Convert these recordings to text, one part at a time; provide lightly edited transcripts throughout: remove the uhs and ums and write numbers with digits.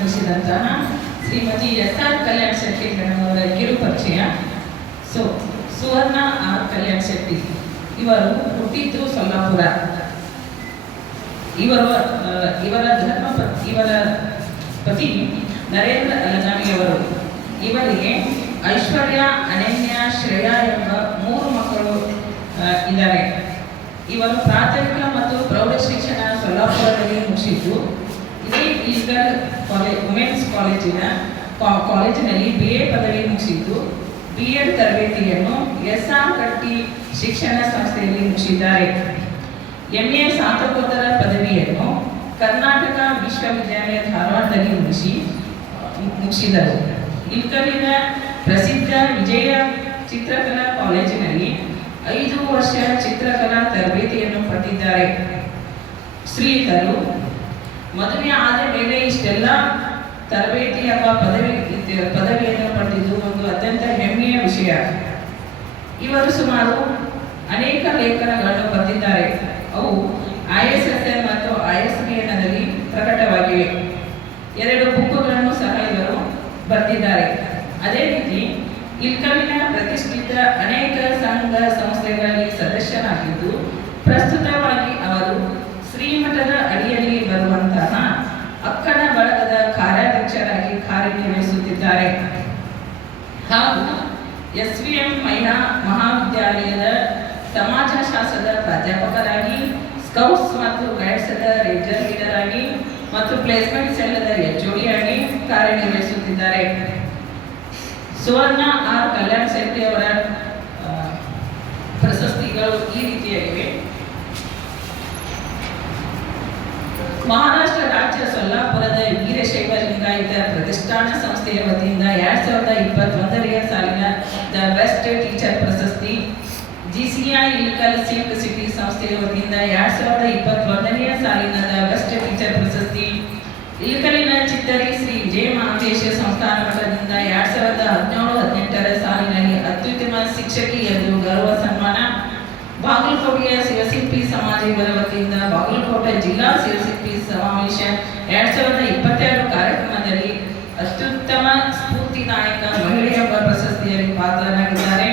ಆಗಮಿಸಿದಂತಹ Shrimati ಎಸ್.ಆರ್. Kalyan Shetty madam ಅವರ ಕಿರು ಪರಿಚಯ. ಸುವರ್ಣ ಆರ್. ಕಲ್ಯಾಣ್ ಶೆಟ್ಟಿ ಇವರು ಹುಟ್ಟಿದ್ದು ಸೊಲ್ಲಾಪುರ. ಇವರ ಪತಿ ನರೇಂದ್ರ ಅಲಗಾಮಿಯವರು. ಇವರಿಗೆ ಐಶ್ವರ್ಯ, ಅನನ್ಯ, ಶ್ರೇಯಾ ಎಂಬ 3 ಮಕ್ಕಳು ಇದ್ದಾರೆ. ಇವರು ಪ್ರಾಥಮಿಕ ಮತ್ತು ಪ್ರೌಢ ಶಿಕ್ಷಣ ಸೊಲ್ಲಾಪುರದಲ್ಲಿ ಮುಗಿಸಿದ್ದು. ಇದೇ ಈಸ್ಗಲ್ ವುಮೆನ್ಸ್ ಕಾಲೇಜಿನಲ್ಲಿ BA ಪದವಿ ಮುಗಿಸಿದ್ದು. B.Ed ತರಬೇತಿಯನ್ನು ಎಸ್.ಆರ್. ಕಟ್ಟಿ ಶಿಕ್ಷಣ ಸಂಸ್ಥೆಯಲ್ಲಿ ಮುಗಿಸಿದ್ದಾರೆ. MA ಸ್ನಾತಕೋತ್ತರ ಪದವಿಯನ್ನು ಕರ್ನಾಟಕ ವಿಶ್ವವಿದ್ಯಾಲಯ ಧಾರವಾಡದಲ್ಲಿ ಮುಗಿಸಿದರು. ಇಲ್ಕಲ್ಲಿನ ಪ್ರಸಿದ್ಧ ವಿಜಯ ಚಿತ್ರಕಲಾ ಕಾಲೇಜಿನಲ್ಲಿ 5 ವರ್ಷ ಚಿತ್ರಕಲಾ ತರಬೇತಿಯನ್ನು ಪಡೆದಿದ್ದಾರೆ. ಶ್ರೀಯುತರು ಮದುವೆ ಆದ ಮೇಲೆ ಇಷ್ಟೆಲ್ಲ ತರಬೇತಿ ಅಥವಾ ಪದವಿಯನ್ನು ಪಡೆದಿದ್ದು ಒಂದು ಅತ್ಯಂತ ಹೆಮ್ಮೆಯ ವಿಷಯ. ಇವರು ಸುಮಾರು ಅನೇಕ ಲೇಖನಗಳನ್ನು ಬರೆದಿದ್ದಾರೆ. ಅವು ISSN ಮತ್ತು ISBN ನಲ್ಲಿ ಪ್ರಕಟವಾಗಿವೆ. 2 ಬುಕ್ಗಳನ್ನು ಸಹ ಇವರು ಬರೆದಿದ್ದಾರೆ. ಅದೇ ರೀತಿ ಇಲ್ಕಲ್ಲಿನ ಪ್ರತಿಷ್ಠಿತ ಅನೇಕ ಸಂಘ ಸಂಸ್ಥೆಗಳಲ್ಲಿ ಸದಸ್ಯರಾಗಿದ್ದು, ಪ್ರಸ್ತುತವಾಗಿ ಅವರು ಶ್ರೀಮಠದ ಅಡಿಯಲ್ಲಿ ಬರುವಂತಹ ಅಕ್ಕನ ಬಳಗದ ಕಾರ್ಯಾಧ್ಯಕ್ಷರಾಗಿ ಕಾರ್ಯನಿರ್ವಹಿಸುತ್ತಿದ್ದಾರೆ. ಹಾಗೂ SVM ಮಹಿಳಾ ಮಹಾವಿದ್ಯಾಲಯದ ಸಮಾಜಶಾಸ್ತ್ರದ ಪ್ರಾಧ್ಯಾಪಕರಾಗಿ, ಸ್ಕೌಟ್ಸ್ ಮತ್ತು ಗೈಡ್ಸ್ದ ರೇಂಜರ್ ಲೀಡರ್ ಆಗಿ ಮತ್ತು ಪ್ಲೇಸ್ಮೆಂಟ್ ಸೆಲ್ದ HOD ಆಗಿ ಕಾರ್ಯನಿರ್ವಹಿಸುತ್ತಿದ್ದಾರೆ. ಸುವರ್ಣ ಆರ್. ಕಲ್ಯಾಣ್ ಶೆಟ್ಟಿ ಅವರ ಪ್ರಶಸ್ತಿಗಳು ಈ ರೀತಿಯಾಗಿವೆ. ಮಹಾರಾಷ್ಟ್ರ ರಾಜ್ಯ ಸೊಲ್ಲಾಪುರದ ವೀರಶೈವ ಲಿಂಗಾಯತ ಪ್ರತಿಷ್ಠಾನ ಸಂಸ್ಥೆಯ ವತಿಯಿಂದ 2021ನೇ ಸಾಲಿನ ದ ಬೆಸ್ಟ್ ಟೀಚರ್ ಪ್ರಶಸ್ತಿ, GCI ಇಲ್ಕಲ್ ಸಿಲ್ಕ್ ಸಿಟಿ ಸಂಸ್ಥೆಯ ವತಿಯಿಂದ 2021ನೇ ಸಾಲಿನ ದ ಬೆಸ್ಟ್ ಟೀಚರ್ ಪ್ರಶಸ್ತಿ, ಇಲ್ಕಲಿನ ಚಿತ್ತರಿ ಶ್ರೀ ವಿಜಯ ಮಹಾಂತೇಶ ಸಂಸ್ಥಾನ ಮಠದಿಂದ 2017-18 ಸಾಲಿನಲ್ಲಿ ಅತ್ಯುತ್ತಮ ಶಿಕ್ಷಕಿ ಎಂದು ಗೌರವ ಸನ್ಮಾನ, ಬಾಗಲಕೋಟೆಯ ಶಿವಶಿಲ್ಪಿ ಸಮಾಜ ಇವರ ವತಿಯಿಂದ ಬಾಗಲಕೋಟೆ ಜಿಲ್ಲಾ ಶಿವಶಿಲ್ಪಿ ಸಮಾವೇಶ 2022 ಕಾರ್ಯಕ್ರಮದಲ್ಲಿ ಅತ್ಯುತ್ತಮ ಸ್ಫೂರ್ತಿದಾಯಕ ಮಹಿಳೆ ಎಂಬ ಪ್ರಶಸ್ತಿಯಲ್ಲಿ ಪಾತ್ರರಾಗಿದ್ದಾರೆ.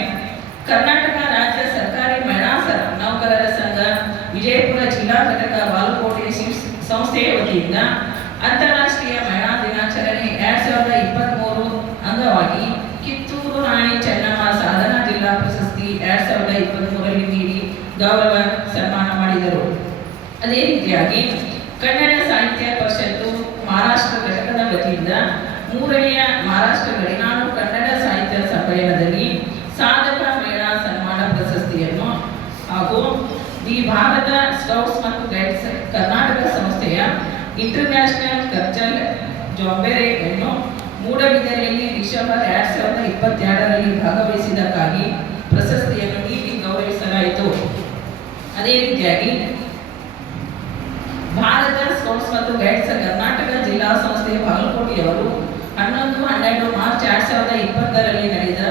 ಕರ್ನಾಟಕ ರಾಜ್ಯ ಸರ್ಕಾರಿ ಮಹಿಳಾ ನೌಕರರ ಸಂಘ ವಿಜಯಪುರ ಜಿಲ್ಲಾ ಘಟಕ ಬಾಗಲಕೋಟೆ ಸಂಸ್ಥೆಯ ವತಿಯಿಂದ ಅಂತಾರಾಷ್ಟ್ರೀಯ ಮಹಿಳಾ ದಿನಾಚರಣೆ 2023 ಅಂಗವಾಗಿ ಕಿತ್ತೂರು ರಾಣಿ ಚೆನ್ನಮ್ಮ ಸಾಧನಾ ಜಿಲ್ಲಾ ಪ್ರಶಸ್ತಿ 2023ರಲ್ಲಿ ನೀಡಿ ಗೌರವ ಸನ್ಮಾನ ಮಾಡಿದರು. ಅದೇ ರೀತಿಯಾಗಿ ಕನ್ನಡ ಸಾಹಿತ್ಯ ಪರಿಷತ್ತು ಮಹಾರಾಷ್ಟ್ರ ಘಟಕದ ವತಿಯಿಂದ 3ನೇ ಮಹಾರಾಷ್ಟ್ರ ಗಡಿನಾಡು ಕನ್ನಡ ಸಾಹಿತ್ಯ ಸಮ್ಮೇಳನದಲ್ಲಿ ಸಾಧಕ ಮಹಿಳಾ ಸನ್ಮಾನ ಪ್ರಶಸ್ತಿಯನ್ನು ಹಾಗೂ ದಿ ಭಾರತ ಸ್ಕೌಟ್ಸ್ ಮತ್ತು ಗೈಡ್ಸ್ ಕರ್ನಾಟಕ ಸಂಸ್ಥೆಯ ಇಂಟರ್ನ್ಯಾಷನಲ್ ಕಲ್ಚರಲ್ ಜಾಂಬೇರೆಯನ್ನು ಮೂಡಬಿದರೆಯಲ್ಲಿ ಡಿಸೆಂಬರ್ 2022ರಲ್ಲಿ ಭಾಗವಹಿಸಿದ್ದಕ್ಕಾಗಿ ಪ್ರಶಸ್ತಿಯನ್ನು ನೀಡಿ ಗೌರವಿಸಲಾಯಿತು. ಅದೇ ರೀತಿಯಾಗಿ ಭಾರತ ಸ್ಕೌಟ್ಸ್ ಮತ್ತು ಗೈಡ್ಸ್ ಕರ್ನಾಟಕ ಜಿಲ್ಲಾ ಸಂಸ್ಥೆ ಬಾಗಲಕೋಟೆಯವರು 11-12 ಮಾರ್ಚ್ 2020ರಲ್ಲಿ ನಡೆದ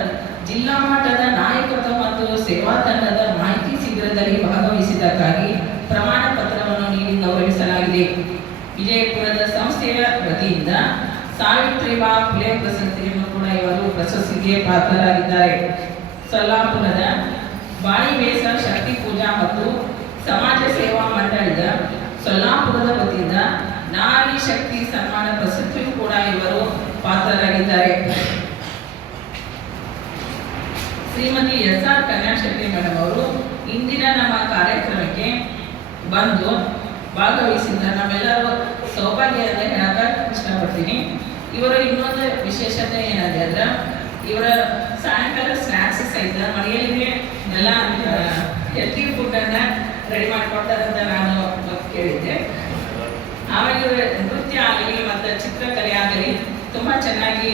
ಜಿಲ್ಲಾ ಮಟ್ಟದ ನಾಯಕತ್ವ ಮತ್ತು ಸೇವಾ ತಂಡದ ಮಾಹಿತಿ ಶಿಬಿರದಲ್ಲಿ ಭಾಗವಹಿಸಿದ್ದಕ್ಕಾಗಿ ಪ್ರಮಾಣ ಪತ್ರವನ್ನು ನೀಡಿ ಗೌರವಿಸಲಾಗಿದೆ. ವಿಜಯಪುರದ ಸಂಸ್ಥೆಯ ವತಿಯಿಂದ ಸಾವಿತ್ರಿಬಾ ಫುಲೆ ಪ್ರಶಸ್ತಿಯನ್ನು ಕೂಡ ಇವರು ಪ್ರಶಸ್ತಿಗೆ ಪಾತ್ರರಾಗಿದ್ದಾರೆ. ಸೊಲ್ಲಾಪುರದ ಬಾಳಿವೇಸ ಶಕ್ತಿ ಪೂಜಾ ಮತ್ತು ಸಮಾಜ ಸೇವಾ ಮಂಡಳಿದ ಸೊಲ್ಲಾಪುರದ ವತಿಯಿಂದ ನಾರಿ ಶಕ್ತಿ ಸನ್ಮಾನ ಪ್ರಶಸ್ತಿಯೂ ಕೂಡ ಇವರು ಪಾತ್ರರಾಗಿದ್ದಾರೆ. ಶ್ರೀಮತಿ ಎಸ್.ಆರ್. ಕಲ್ಯಾಣ್ ಶೆಟ್ಟಿ ಮೇಡಮ್ ಅವರು ಇಂದಿನ ನಮ್ಮ ಕಾರ್ಯಕ್ರಮಕ್ಕೆ ಬಂದು ಭಾಗವಹಿಸಿದ ನಮ್ಮೆಲ್ಲರೂ ಸೌಭಾಗ್ಯ ಅಂತ ಹೇಳಕ್ಕೆ ಇಷ್ಟಪಡ್ತೀನಿ. ಇವರ ಇನ್ನೊಂದು ವಿಶೇಷತೆ ಏನಾದೆ ಅಂದ್ರೆ ಇವರ ಸಾಯಂಕಾಲ ಸ್ನ್ಯಾಕ್ಸ್ ಸಹಿತ ಮನೆಯಲ್ಲಿ ಎಲ್ಲ ಹೆಲ್ತಿ ಫುಡ್ಡನ್ನು ರೆಡಿ ಮಾಡಿಕೊಡ್ತಾರಂತ ನಾನು ಕೇಳಿದ್ದೆ. ಆಮೇಲೆ ಇವರು ನೃತ್ಯ ಆಗಲಿ ಮತ್ತು ಚಿತ್ರಕಲೆ ಆಗಲಿ ತುಂಬ ಚೆನ್ನಾಗಿ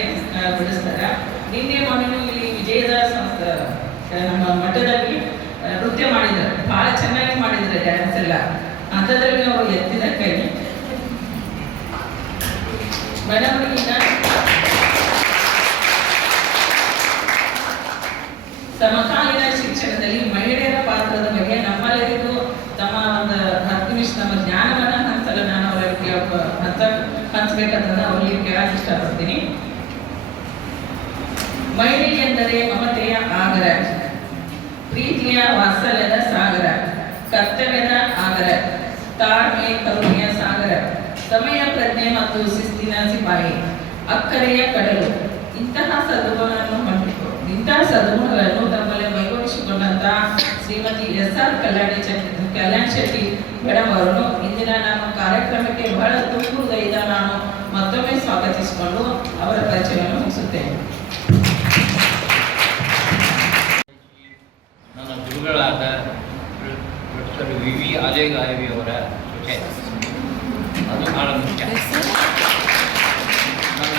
ಬಿಡಿಸ್ತಾರೆ. ನಿನ್ನೆ ಮೊನ್ನೆ ಇಲ್ಲಿ ವಿಜಯದ ನಮ್ಮ ಮಠದಲ್ಲಿ ನೃತ್ಯ ಮಾಡಿದ್ದಾರೆ, ಭಾಳ ಚೆನ್ನಾಗಿ ಮಾಡಿದ್ದಾರೆ ಡ್ಯಾನ್ಸ್ ಎಲ್ಲ. ಅಂಥದ್ರಲ್ಲಿ ಅವರು ಎತ್ತಿದ ಕೈ ಮೇಡಮ್. ಈಗ ಸಮಕಾಲೀನ ಶಿಕ್ಷಣದಲ್ಲಿ ಮಹಿಳೆಯರ ಪಾತ್ರದ ಬಗ್ಗೆ ನಮ್ಮೆಲ್ಲರಿಗೂ ತಮ್ಮ ಒಂದು 10 ನಿಮಿಷ ನಮ್ಮ ಜ್ಞಾನವನ್ನು ಹಂಚಲು ನಾನು ಅವರಿಗೆ ಹಂಚ್ಬೇಕಂತ ಅವ್ರಿಗೆ ಕೇಳಕ್ಕೆ ಇಷ್ಟಪಡ್ತೀನಿ. ಮಹಿಳೆ ಎಂದರೆ ಮಮತೆಯ ಆಗರ, ಪ್ರೀತಿಯ ವಾತ್ಸಲ್ಯದ ಸಾಗರ, ಕರ್ತವ್ಯದ ಆಗರ, ತಾಳ್ಮೆ ಕರುಣೆಯ ಸಾಗರ, ಸಮಯ ಪ್ರಜ್ಞೆ ಮತ್ತು ಶಿಸ್ತಿನ ಸಿಪಾಯಿ, ಅಕ್ಕರೆಯ ಕಡಲು. ಇಂತಹ ಸದ್ಗುಣಗಳನ್ನು ತಮ್ಮಲ್ಲಿ ಮೈಗೂಡಿಸಿಕೊಂಡಂತಹ ಶ್ರೀಮತಿ ಎಸ್.ಆರ್. ಕಲ್ಯಾಣ್ ಶೆಟ್ಟಿ ಮೇಡಮ್ ಅವರನ್ನು ಇಂದಿನ ನಮ್ಮ ಕಾರ್ಯಕ್ರಮಕ್ಕೆ ಬಹಳ ತುಂಬು ಹೃದಯದ ನಾನು ಮತ್ತೊಮ್ಮೆ ಸ್ವಾಗತಿಸಿಕೊಂಡು ಅವರ ಪರಿಚಯವನ್ನು ಮುಗಿಸುತ್ತೇನೆ. ನನ್ನ ಗುರುಗಳಾದ ಡಾಕ್ಟರ್ ವಿ ಆಲೇಗಾಯವಿಯವರ ಜೊತೆ ಅದು ಬಹಳ ಮುಖ್ಯ. ನನ್ನ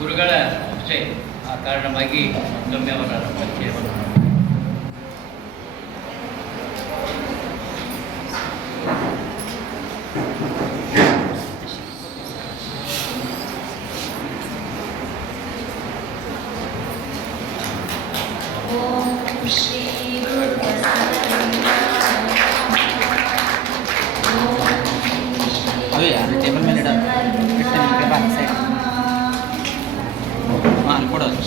ಗುರುಗಳ ಜೊತೆ ಆ ಕಾರಣವಾಗಿ ಮತ್ತೊಮ್ಮೆ ಅವರ ಪರಿಚಯವನ್ನು ಟೇಬಲ್ ಮೇಲೆ ಕೊಡೋದು.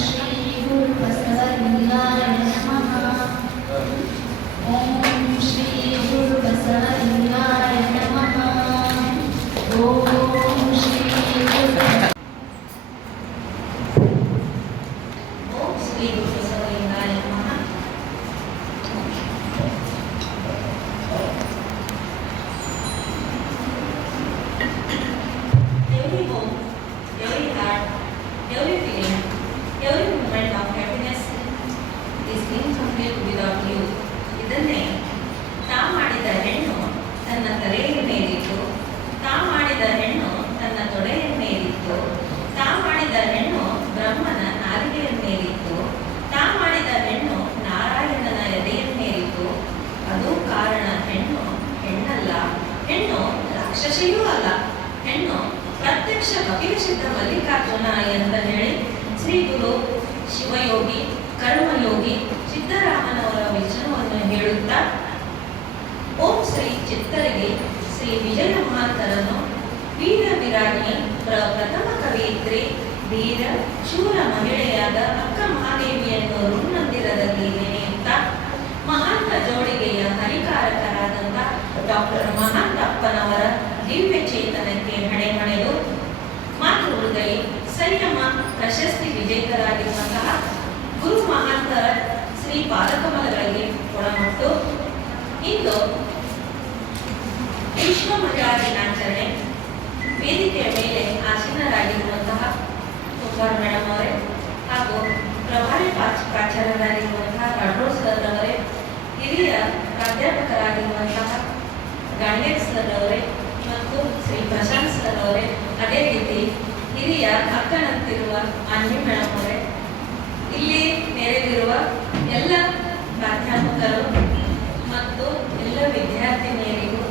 ಇದನ್ನೇ ತಾ ಮಾಡಿದ ಹೆಣ್ಣು ತನ್ನ ತಲೆಯ ಮೇಲಿತ್ತು, ತಾ ಮಾಡಿದ ಹೆಣ್ಣು ತನ್ನ ತೊಡೆಯ ಮೇಲಿತ್ತು, ತಾ ಮಾಡಿದ ಹೆಣ್ಣು ಬ್ರಹ್ಮನ ನಾಲಿಗೆಯ ಮೇಲಿತ್ತು, ತಾ ಮಾಡಿದ ಹೆಣ್ಣು ನಾರಾಯಣನ ಎದೆಯ ಮೇಲಿತ್ತು. ಅದು ಕಾರಣ ಹೆಣ್ಣು ಹೆಣ್ಣಲ್ಲ, ಹೆಣ್ಣು ರಾಕ್ಷಸಿಯೂ ಅಲ್ಲ, ಹೆಣ್ಣು ಪ್ರತ್ಯಕ್ಷ ಕಪಿಲಸಿದ್ಧ ಮಲ್ಲಿಕಾರ್ಜುನ ಅಂತ ಹೇಳಿ ಶ್ರೀ ಗುರು ಶಿವಯೋಗಿ ಕರ್ಮಯೋಗಿ ಸಿದ್ದರಾಮನವರ ವಚನವನ್ನು ಹೇಳುತ್ತಾ ಓಂ ಶ್ರೀ ಚಿತ್ತರಿಗೆ ಶ್ರೀ ವಿಜಯ ಮಹಾಂತರನ್ನು ವೀರ ವಿರಾಗಿ ಪ್ರಥಮ ಕವಿಯತ್ರಿ ವೀರ ಶೂರ ಮಹಿಳೆಯಾದ ಅಕ್ಕ ಮಹಾದೇವಿಯನ್ನು ಋಣಮಂದಿರದಲ್ಲಿ ನೆನೆಯುತ್ತಾ ಮಹಾಂತ ಜೋಡಿಗೆಯ ಹರಿಕಾರಕರಾದಂಥ ಡಾಕ್ಟರ್ ಮಹಾಂತಪ್ಪನವರ ದಿವ್ಯ ಚೇತನಕ್ಕೆ ಹಣೆಮಣೆದು ಮಾತೃಹೃದಯ ಸಂಯಮ ಪ್ರಶಸ್ತಿ ವಿಜೇತರಾಗಿರುವಂತಹ ಗುರು ಮಹಾಂತರ ಶ್ರೀ ಪಾದಕಮಲಗಳಿಗೆ ಒಳಮಟ್ಟು ಇಂದು ವಿಶ್ವ ಮಹಿಳಾ ದಿನಾಚರಣೆ ವೇದಿಕೆಯ ಮೇಲೆ ಆಸೀನರಾಗಿರುವಂತಹ ಕುಮಾರ್ ಮೇಡಮ್ ಅವರೇ ಹಾಗೂ ಪ್ರಭಾರಿ ಪ್ರಾಚಾರ್ಯರಾಗಿರುವಂತಹ ರಾಠೋಡ್ ಸರ್ ಅವರೇ, ಹಿರಿಯ ಪ್ರಾಧ್ಯಾಪಕರಾಗಿರುವಂತಹ ಗಾಂಡೇರ್ ಸರ್ ಅವರೇ ಮತ್ತು ಶ್ರೀ ಪ್ರಶಾಂತ್ ಸರ್ ಅವರೇ, ಅದೇ ರೀತಿ ಹಿರಿಯ ಅಕ್ಕನಂತಿರುವ ಆನ್ವಿ ಮೇಡಮ್ ಅವರೇ, ಇಲ್ಲಿ ನೆರೆದಿರುವ ಎಲ್ಲ ಪ್ರಾಧ್ಯಾಪಕರು ಮತ್ತು ಎಲ್ಲ ವಿದ್ಯಾರ್ಥಿನಿಯರಿಗೂ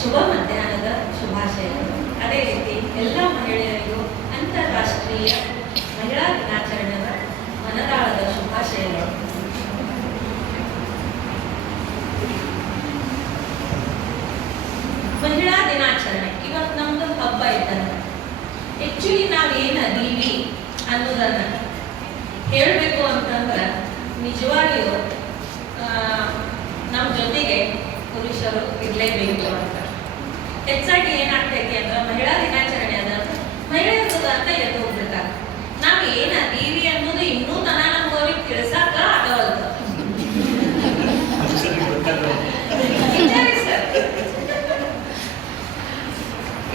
ಶುಭ ಮಧ್ಯಾಹ್ನದ ಶುಭಾಶಯಗಳು. ಅದೇ ರೀತಿ ಎಲ್ಲ ಮಹಿಳೆಯರಿಗೂ ಅಂತಾರಾಷ್ಟ್ರೀಯ ಮಹಿಳಾ ದಿನಾಚರಣೆಯ ಮನದಾಳದ ಶುಭಾಶಯಗಳು. ಮಹಿಳಾ ದಿನಾಚರಣೆ ಇವತ್ತು ನಮ್ದು ಹಬ್ಬ ಇದ್ದಂತೆ. ಆಕ್ಚುಲಿ ನಾವೇನದೀವಿ ಅನ್ನೋದನ್ನ ಹೇಳಬೇಕು ಅಂತಂದ್ರೆ ನಿಜವಾಗಿಯೂ ನಮ್ಮ ಜೊತೆಗೆ ಪುರುಷರು ಇರಲೇಬೇಕು ಅಂತ. ಹೆಚ್ಚಾಗಿ ಏನಾಗ್ತೈತಿ ಅಂದ್ರೆ ಮಹಿಳಾ ದಿನಾಚರಣೆ ಅದ ಮಹಿಳೆಯರು ಅಂತ ಎದ್ದು ಹೋಗ್ಬಿಡ್ತಾರೆ. ನಾವು ಏನದೀವಿ ಅನ್ನೋದು ಇನ್ನೂ ತನ ನಮ್ಗವ್ರಿಗೆ ತಿಳಿಸಾಕ ಆಗವಲ್ದು.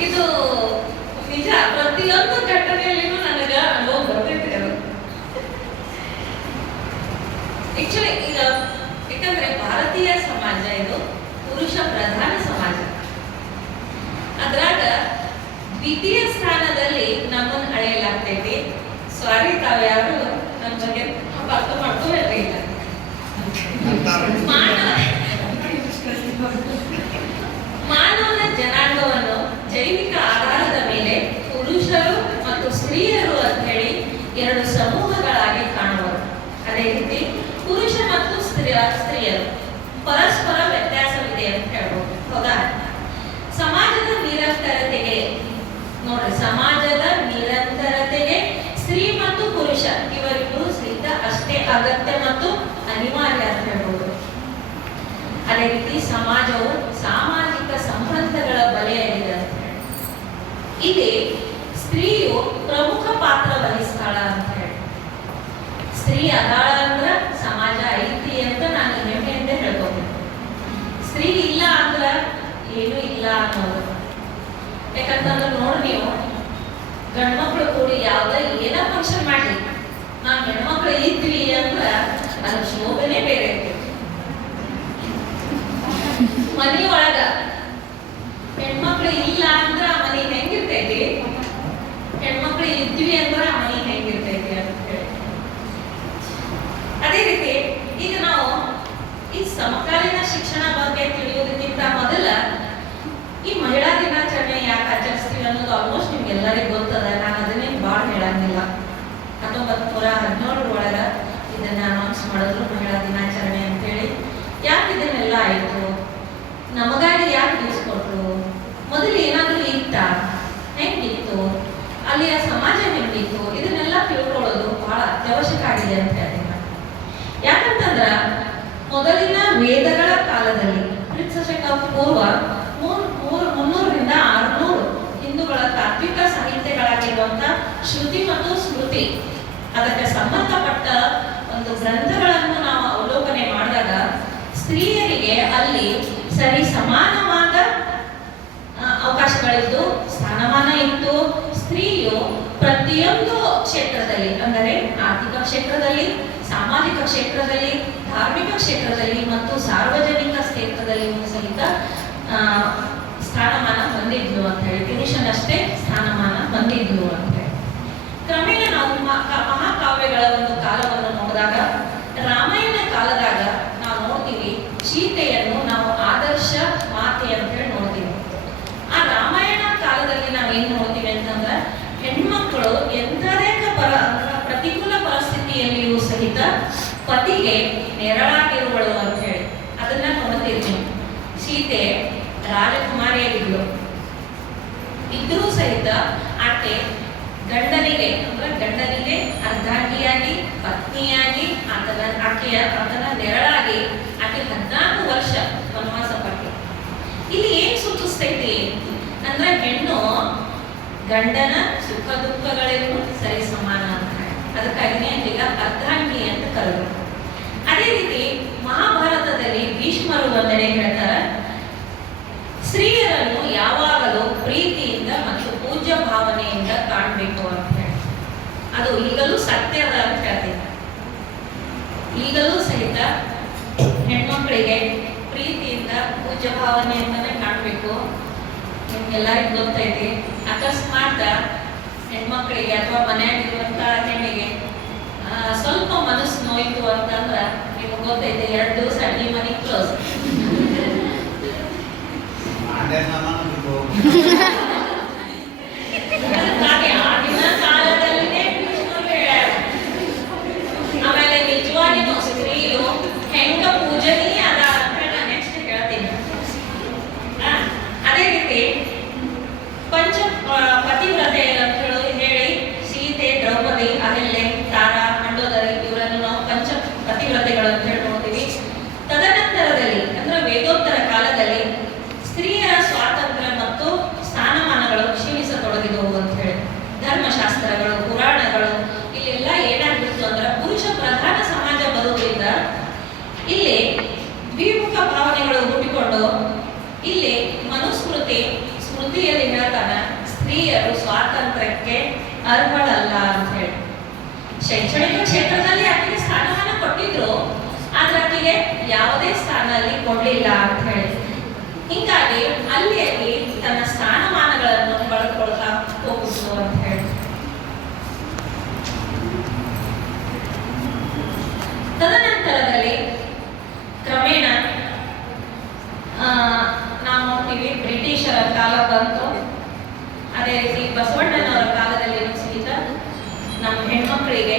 ಇದು ನಿಜ, ಪ್ರತಿಯೊಂದು ಘಟನೆಯಲ್ಲಿನೂ ನನಗ ಅನುಭವ ಬರ್ತೈತೆ ಅದು. ಆಕ್ಚುಲಿ ಈಗ ಯಾಕಂದ್ರೆ ಭಾರತೀಯ ಸಮಾಜ ಇದು ಪುರುಷ ಪ್ರಧಾನ ಸಮಾಜ. ಅದ್ರಾಗ ದ್ವಿತೀಯ ಸ್ಥಾನದಲ್ಲಿ ನಮ್ಮನ್ನು ಅಳೆಯಲಾಗ್ತೈತಿ. ಸಾರಿ, ತಾವ್ಯಾರು ನನ್ನ ಬಗ್ಗೆ ಅರ್ಥ ಮಾಡ್ಕೋಬೇಕ್ರಿ. ಇಲ್ಲ ಮಾನವನ ಜನಾಂಗವನ್ನು ಜೈವಿಕ ಆಧಾರದ ಮೇಲೆ ಪುರುಷರು ಮತ್ತು ಸ್ತ್ರೀಯರು ಅಂತ ಹೇಳಿ ಎರಡು ಸಮೂಹಗಳಾಗಿ ಕಾಣುವರು. ಅದೇ ರೀತಿ ಪುರುಷ ಮತ್ತು ಸ್ತ್ರೀಯರು ಪರಸ್ಪರ ವ್ಯತ್ಯಾಸವಿದೆ ಅಂತ ಹೇಳ್ಬೋದು. ಹೌದಾ? ಸಮಾಜದ ನಿರಂತರತೆಗೆ ನೋಡ್ರಿ, ಸಮಾಜದ ನಿರಂತರತೆಗೆ ಸ್ತ್ರೀ ಮತ್ತು ಪುರುಷ ಇವರಿಬ್ಬರು ಸಹಿತ ಅಷ್ಟೇ ಅಗತ್ಯ ಮತ್ತು ಅನಿವಾರ್ಯ ಅಂತ ಹೇಳ್ಬೋದು. ಅದೇ ರೀತಿ ಸಮಾಜವು ಸಾಮಾಜಿಕ ಸಂಬಂಧಗಳ ಬಲೆಯಾಗಿದೆ ಅಂತ ಹೇಳಿ ಇಲ್ಲಿ ಸ್ತ್ರೀಯು ಪ್ರಮುಖ ಪಾತ್ರ ವಹಿಸ್ತಾಳ ಅಂತ ಹೇಳಿ. ಸ್ತ್ರೀ ಅದಾಳ ಅಂದ್ರ ಸಮಾಜ ಐತಿ ಅಂತ ನಾನು ಹೆಮ್ಮೆಯಿಂದ ಹೇಳ್ಬೋದು. ಸ್ತ್ರೀ ಇಲ್ಲ ಅಂದ್ರ ಏನು ಇಲ್ಲ ಅನ್ನೋದು. ಯಾಕಂತಂದ್ರೆ ನೋಡಿ, ನೀವು ಗಂಡ್ಮಕ್ಳು ಕೂಡಿ ಯಾವ್ದ ಏನ ಫಂಕ್ಷನ್ ಮಾಡ್ಲಿ, ನಾವ್ ಹೆಣ್ಮಕ್ಳು ಇದ್ವಿ ಅಂದ್ರ ಅದ್ರ ಶೋಭನೆ ಬೇರೆ ಇರ್ತೈತಿ. ಮನಿ ಒಳಗ ಹೆಣ್ಮಕ್ಳು ಇಲ್ಲ ಅಂದ್ರ ಆ ಮನಿ ಹೆಂಗಿರ್ತೈತಿ, ಹೆಣ್ಮಕ್ಳು ಇದ್ವಿ ಅಂದ್ರ ಆ ಮನಿ ಹೆಂಗಿರ್ತೈತಿ ಅಂತ ಹೇಳಿ. ಅದೇ ರೀತಿ ಈಗ ನಾವು ಈ ಸಮಕಾಲೀನ ಶಿಕ್ಷಣ ಬಗ್ಗೆ ತಿಳಿಯೋದಕ್ಕಿಂತ ಮೊದಲ ಈ ಮಹಿಳಾ ದಿನಾಚರಣೆ ಯಾಕೆ ಆಚರಿಸ್ತೀವಿ ಅನ್ನೋದು ಆಲ್ಮೋಸ್ಟ್ ನಿಮ್ಗೆಲ್ಲರಿಗೂ ಗೊತ್ತದ. ನಾನು ಅದನ್ನೇ ಭಾಳ ಹೇಳಂಗಿಲ್ಲ. 1917 ಒಳಗ ಇದನ್ನ ಅನೌನ್ಸ್ ಮಾಡಿದ್ರು ಮಹಿಳಾ ದಿನಾಚರಣೆ ಅಂತೇಳಿ. ಯಾಕೆ ಇದನ್ನೆಲ್ಲ ಆಯ್ತು, ನಮಗಾಗಿ ಯಾಕೆ ತಿಳಿಸ್ಕೊಟ್ರು, ಮೊದಲು ಏನಾದ್ರೂ ಇತ್ತ, ಹೆಂಗಿತ್ತು, ಅಲ್ಲಿಯ ಸಮಾಜ ಹೆಂಗಿತ್ತು, ಇದನ್ನೆಲ್ಲ ತಿಳ್ಕೊಳ್ಳೋದು ಬಹಳ ಅತ್ಯವಶ್ಯಕ ಆಗಿದೆ ಅಂತ ಹೇಳ್ತೀನಿ. ಯಾಕಂತಂದ್ರ ಮೊದಲಿನ ವೇದಗಳ ಕಾಲದಲ್ಲಿ ಕ್ರಿಸ್ತಶಕ ಪೂರ್ವ 300ರಿಂದ 600 ಹಿಂದೂಗಳ ತಾತ್ವಿಕ ಸಾಹಿತ್ಯಗಳಾಗಿರುವಂತ ಶ್ರುತಿ ಮತ್ತು ಸ್ಮೃತಿ ಅದಕ್ಕೆ ಸಂಬಂಧಪಟ್ಟ ಒಂದು ಗ್ರಂಥಗಳನ್ನು ನಾವು ಅವಲೋಕನೆ ಮಾಡಿದಾಗ ಸ್ತ್ರೀಯರಿಗೆ ಅಲ್ಲಿ ಸರಿ ಸಮಾನವಾದ ಅವಕಾಶಗಳಿದ್ದು, ಸ್ಥಾನಮಾನ ಇತ್ತು. ಸ್ತ್ರೀಯು ಪ್ರತಿಯೊಂದು ಕ್ಷೇತ್ರದಲ್ಲಿ, ಅಂದರೆ ಆರ್ಥಿಕ ಕ್ಷೇತ್ರದಲ್ಲಿ, ಸಾಮಾಜಿಕ ಕ್ಷೇತ್ರದಲ್ಲಿ, ಧಾರ್ಮಿಕ ಕ್ಷೇತ್ರದಲ್ಲಿ ಮತ್ತು ಸಾರ್ವಜನಿಕ ಕ್ಷೇತ್ರದಲ್ಲಿಯೂ ಸಹಿತ ಸ್ಥಾನಮಾನ ಹೊಂದಿದ್ಲು ಅಂತ ಹೇಳಿ, ಫಿನಿಷನ್ ಅಷ್ಟೇ ಸ್ಥಾನಮಾನ ಹೊಂದಿದ್ಲು ಅಂತ ಹೇಳಿ. ಕ್ರಮೇಣ ನಾವು ಮಹಾಕಾವ್ಯಗಳ ಒಂದು ಕಾಲವನ್ನು ನೋಡಿದಾಗ, ರಾಮಾಯಣ ಕಾಲದಾಗ ನಾವು ನೋಡ್ತೀವಿ ಸೀತೆಯನ್ನು ನಾವು ಆದರ್ಶ ಮಾತೆ ಅಂತ ಹೇಳಿ ನೋಡ್ತೀವಿ. ಆ ರಾಮಾಯಣ ಕಾಲದಲ್ಲಿ ನಾವು ಏನ್ ನೋಡ್ತೀವಿ ಅಂತಂದ್ರೆ, ಹೆಣ್ಮಕ್ಳು ಎಂಥದೇ ಪ್ರತಿಕೂಲ ಪರಿಸ್ಥಿತಿಯಲ್ಲಿಯೂ ಸಹಿತ ಪತಿಗೆ ನೆರಳಾಗಿರುವಳು ಅಂತ ಹೇಳಿ ಅದನ್ನ ನೋಡ್ತೀವಿ. ಸೀತೆ ರಾಜಕುಮಾರಿಯಾಗಿದ್ಲು, ಇದ್ರೂ ಸಹಿತ ಆಕೆ ಗಂಡನಿಗೆ ಅರ್ಧಾಂಗಿಯಾಗಿ, ಪತ್ನಿಯಾಗಿ, ಆತನ ನೆರಳಾಗಿ ಆಕೆ 14 ವರ್ಷ ವನವಾಸ ಪಟ್ಟು. ಇಲ್ಲಿ ಏನ್ ಸೂಚಿಸ್ತೈತಿ ಅಂದ್ರೆ, ಹೆಣ್ಣು ಗಂಡನ ಸುಖ ದುಃಖಗಳಿಗೂ ಸರಿ ಸಮಾನ ಅಂತ. ಅದಕ್ಕಾಗಿನೇ ಈಗ ಅರ್ಧಾಂಗಿ ಅಂತ ಕರೆದ್ರು. ಅದೇ ರೀತಿ ಮಹಾಭಾರತದಲ್ಲಿ ಭೀಷ್ಮರು ಒಂದನೇ ಹೇಳ್ತಾರೆ, ಸ್ತ್ರೀಯರನ್ನು ಯಾವಾಗಲೂ ಪ್ರೀತಿಯಿಂದ ಮತ್ತು ಪೂಜ್ಯ ಭಾವನೆಯಿಂದ ಕಾಣಬೇಕು ಅಂತ ಹೇಳಿ. ಅದು ಈಗಲೂ ಸತ್ಯದ ಅಂತ ಹೇಳ್ತೀನಿ. ಈಗಲೂ ಸಹಿತ ಹೆಣ್ಮಕ್ಳಿಗೆ ಪ್ರೀತಿಯಿಂದ ಪೂಜ್ಯ ಭಾವನೆಯಿಂದನೇ ಕಾಣಬೇಕು. ನಿಮ್ಗೆಲ್ಲರಿಗೂ ಗೊತ್ತೈತಿ, ಅಕಸ್ಮಾತ್ ಹೆಣ್ಮಕ್ಳಿಗೆ ಅಥವಾ ಮನೆಯಾಗಿರುವಂತ ಹೆಣ್ಣಿಗೆ ಸ್ವಲ್ಪ ಮನಸ್ಸು ನೋಯ್ತು ಅಂತಂದ್ರ ನಿಮ್ಗೆ ಗೊತ್ತೈತಿ, 2 ದಿವಸ ಅಡ್ಗೆ ಮನೆ ಕ್ಲೋಸ್. ಆಗಿನ ಕಾಲದಲ್ಲಿನೇ ಆಮೇಲೆ ನಿಜವಾಗಿನೂ ಸ್ತ್ರೀಯು ಹೆಂಗ ಪೂಜನೀಯ ಅದ ಅಂತ ನಾನು ನೆಕ್ಸ್ಟ್ ಹೇಳ್ತೀನಿ. ಅದೇ ರೀತಿ ಪಂಚ ಪತಿವ್ರತೆ ಅಂತ ಹೇಳಿ ಸೀತೆ, ದ್ರೌಪದಿ, ಅಹಲ್ಯೆ, ತಾರಾ, ಮಂಡೋದರಿ ಇವರನ್ನು ನಾವು ಪಂಚ ಪತಿವ್ರತೆಗಳು ಅಂತ ಹೇಳಿ ನೋಡ್ತೀವಿ. ತದನಂತರದಲ್ಲಿ ಅಂದ್ರೆ ವೇದೋತ್ತರ ಕಾಲದಲ್ಲಿ ಸ್ತ್ರೀಯರ ಸ್ವಾತಂತ್ರ್ಯ ಮತ್ತು ಸ್ಥಾನಮಾನಗಳು ಕ್ಷೀಣಿಸತೊಡಗಿದವು ಅಂತ ಹೇಳಿ ಧರ್ಮಶಾಸ್ತ್ರಗಳು, ಪುರಾಣಗಳು ಇಲ್ಲೆಲ್ಲ ಏನಾಗ್ಬಿಡ್ತು ಅಂದ್ರೆ, ಪುರುಷ ಪ್ರಧಾನ ಸಮಾಜ ಬರುವುದರಿಂದ ಇಲ್ಲಿ ದ್ವಿಮುಖ ಭಾವನೆಗಳು ಹುಟ್ಟಿಕೊಂಡು ಇಲ್ಲಿ ಸ್ಮೃತಿಯಲ್ಲಿ ಹೇಳ್ತಾನ ಸ್ತ್ರೀಯರು ಸ್ವಾತಂತ್ರ್ಯಕ್ಕೆ ಅರ್ಹಳಲ್ಲ ಅಂತ ಹೇಳಿ. ಶೈಕ್ಷಣಿಕ ಕ್ಷೇತ್ರದಲ್ಲಿ ಆಕೆಗೆ ಸ್ಥಾನಮಾನ ಕೊಟ್ಟಿದ್ರು, ಆದ್ರೆ ಆಕೆಗೆ ಯಾವುದೇ ಸ್ಥಾನ ಅಲ್ಲಿ ಕೊಡ್ಲಿಲ್ಲ ಅಂತ ಹೇಳಿ. ಹೀಗಾಗಿ ಅಲ್ಲಿ ತನ್ನ ಸ್ಥಾನಮಾನಗಳನ್ನು ಕಳೆದುಕೊಳ್ತಾ ಹೋಗುದು ಅಂತ ಹೇಳಿ. ತದನಂತರದಲ್ಲಿ ಕ್ರಮೇಣ ನಾವು ನೋಡ್ತೀವಿ ಬ್ರಿಟಿಷರ ಕಾಲ ಬಂತು. ಅದೇ ರೀತಿ ಬಸವಣ್ಣನವರ ಕಾಲದಲ್ಲಿ ಸಹಿತ ನಮ್ಮ ಹೆಣ್ಮಕ್ಳಿಗೆ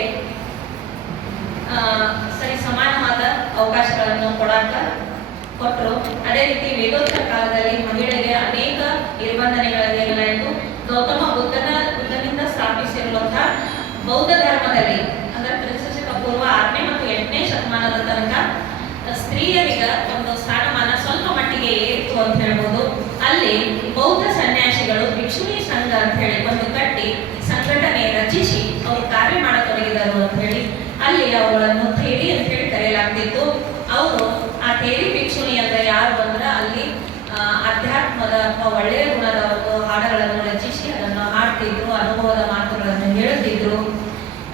ಸರಿ ಸಮಾನವಾದ ಅವಕಾಶಗಳನ್ನು ಕೊಟ್ಟರು. ಅದೇ ರೀತಿ ವೇದೋತ್ತರ ಕಾಲದಲ್ಲಿ ಮಹಿಳೆಗೆ ಅನೇಕ ನಿರ್ಬಂಧನೆಗಳೇನಾಯಿತು. ಗೌತಮ ಬುದ್ಧ ಕಾಲದಲ್ಲಿ ಅಂದ್ರೆ ಕ್ರಿಸ್ತಶಕ ಪೂರ್ವ 6ನೇ ಮತ್ತು 8ನೇ ಶತಮಾನದ ತನಕ ಸ್ತ್ರೀಯರಿಗೆ ಒಂದು ಸ್ಥಾನಮಾನ ಸ್ವಲ್ಪ ಮಟ್ಟಿಗೆ ಏರಿತು ಅಂತ ಹೇಳ್ಬೋದು. ಅಲ್ಲಿ ಬೌದ್ಧ ಸನ್ಯಾಸಿಗಳು ಭಿಕ್ಷುಣಿ ಸಂಘ ಅಂತ ಹೇಳಿ ಒಂದು ಕಟ್ಟಿ ಸಂಘಟನೆ ರಚಿಸಿ ಅವರು ಕಾರ್ಯ ಮಾಡತೊಡಗಿದರು ಅಂತ ಹೇಳಿ ಅಲ್ಲಿ ಅವುಗಳನ್ನು ಥೇರಿ ಅಂತ ಹೇಳಿ ಕರೆಯಲಾಗ್ತಿತ್ತು. ಅವರು ಆ ಥೇರಿ ಭಿಕ್ಷುಣಿ ಅಂದ್ರೆ ಯಾರು ಅಂದ್ರೆ ಅಲ್ಲಿ ಅಧ್ಯಾತ್ಮದ ಅಥವಾ ಒಳ್ಳೆಯ ಗುಣದ ಒಂದು ಹಾಡುಗಳನ್ನು ರಚಿಸಿ ಅದನ್ನು ಹಾಡ್ತಿದ್ರು, ಅನುಭವದ ಮಾತುಗಳನ್ನು ಹೇಳುತ್ತಿದ್ರು.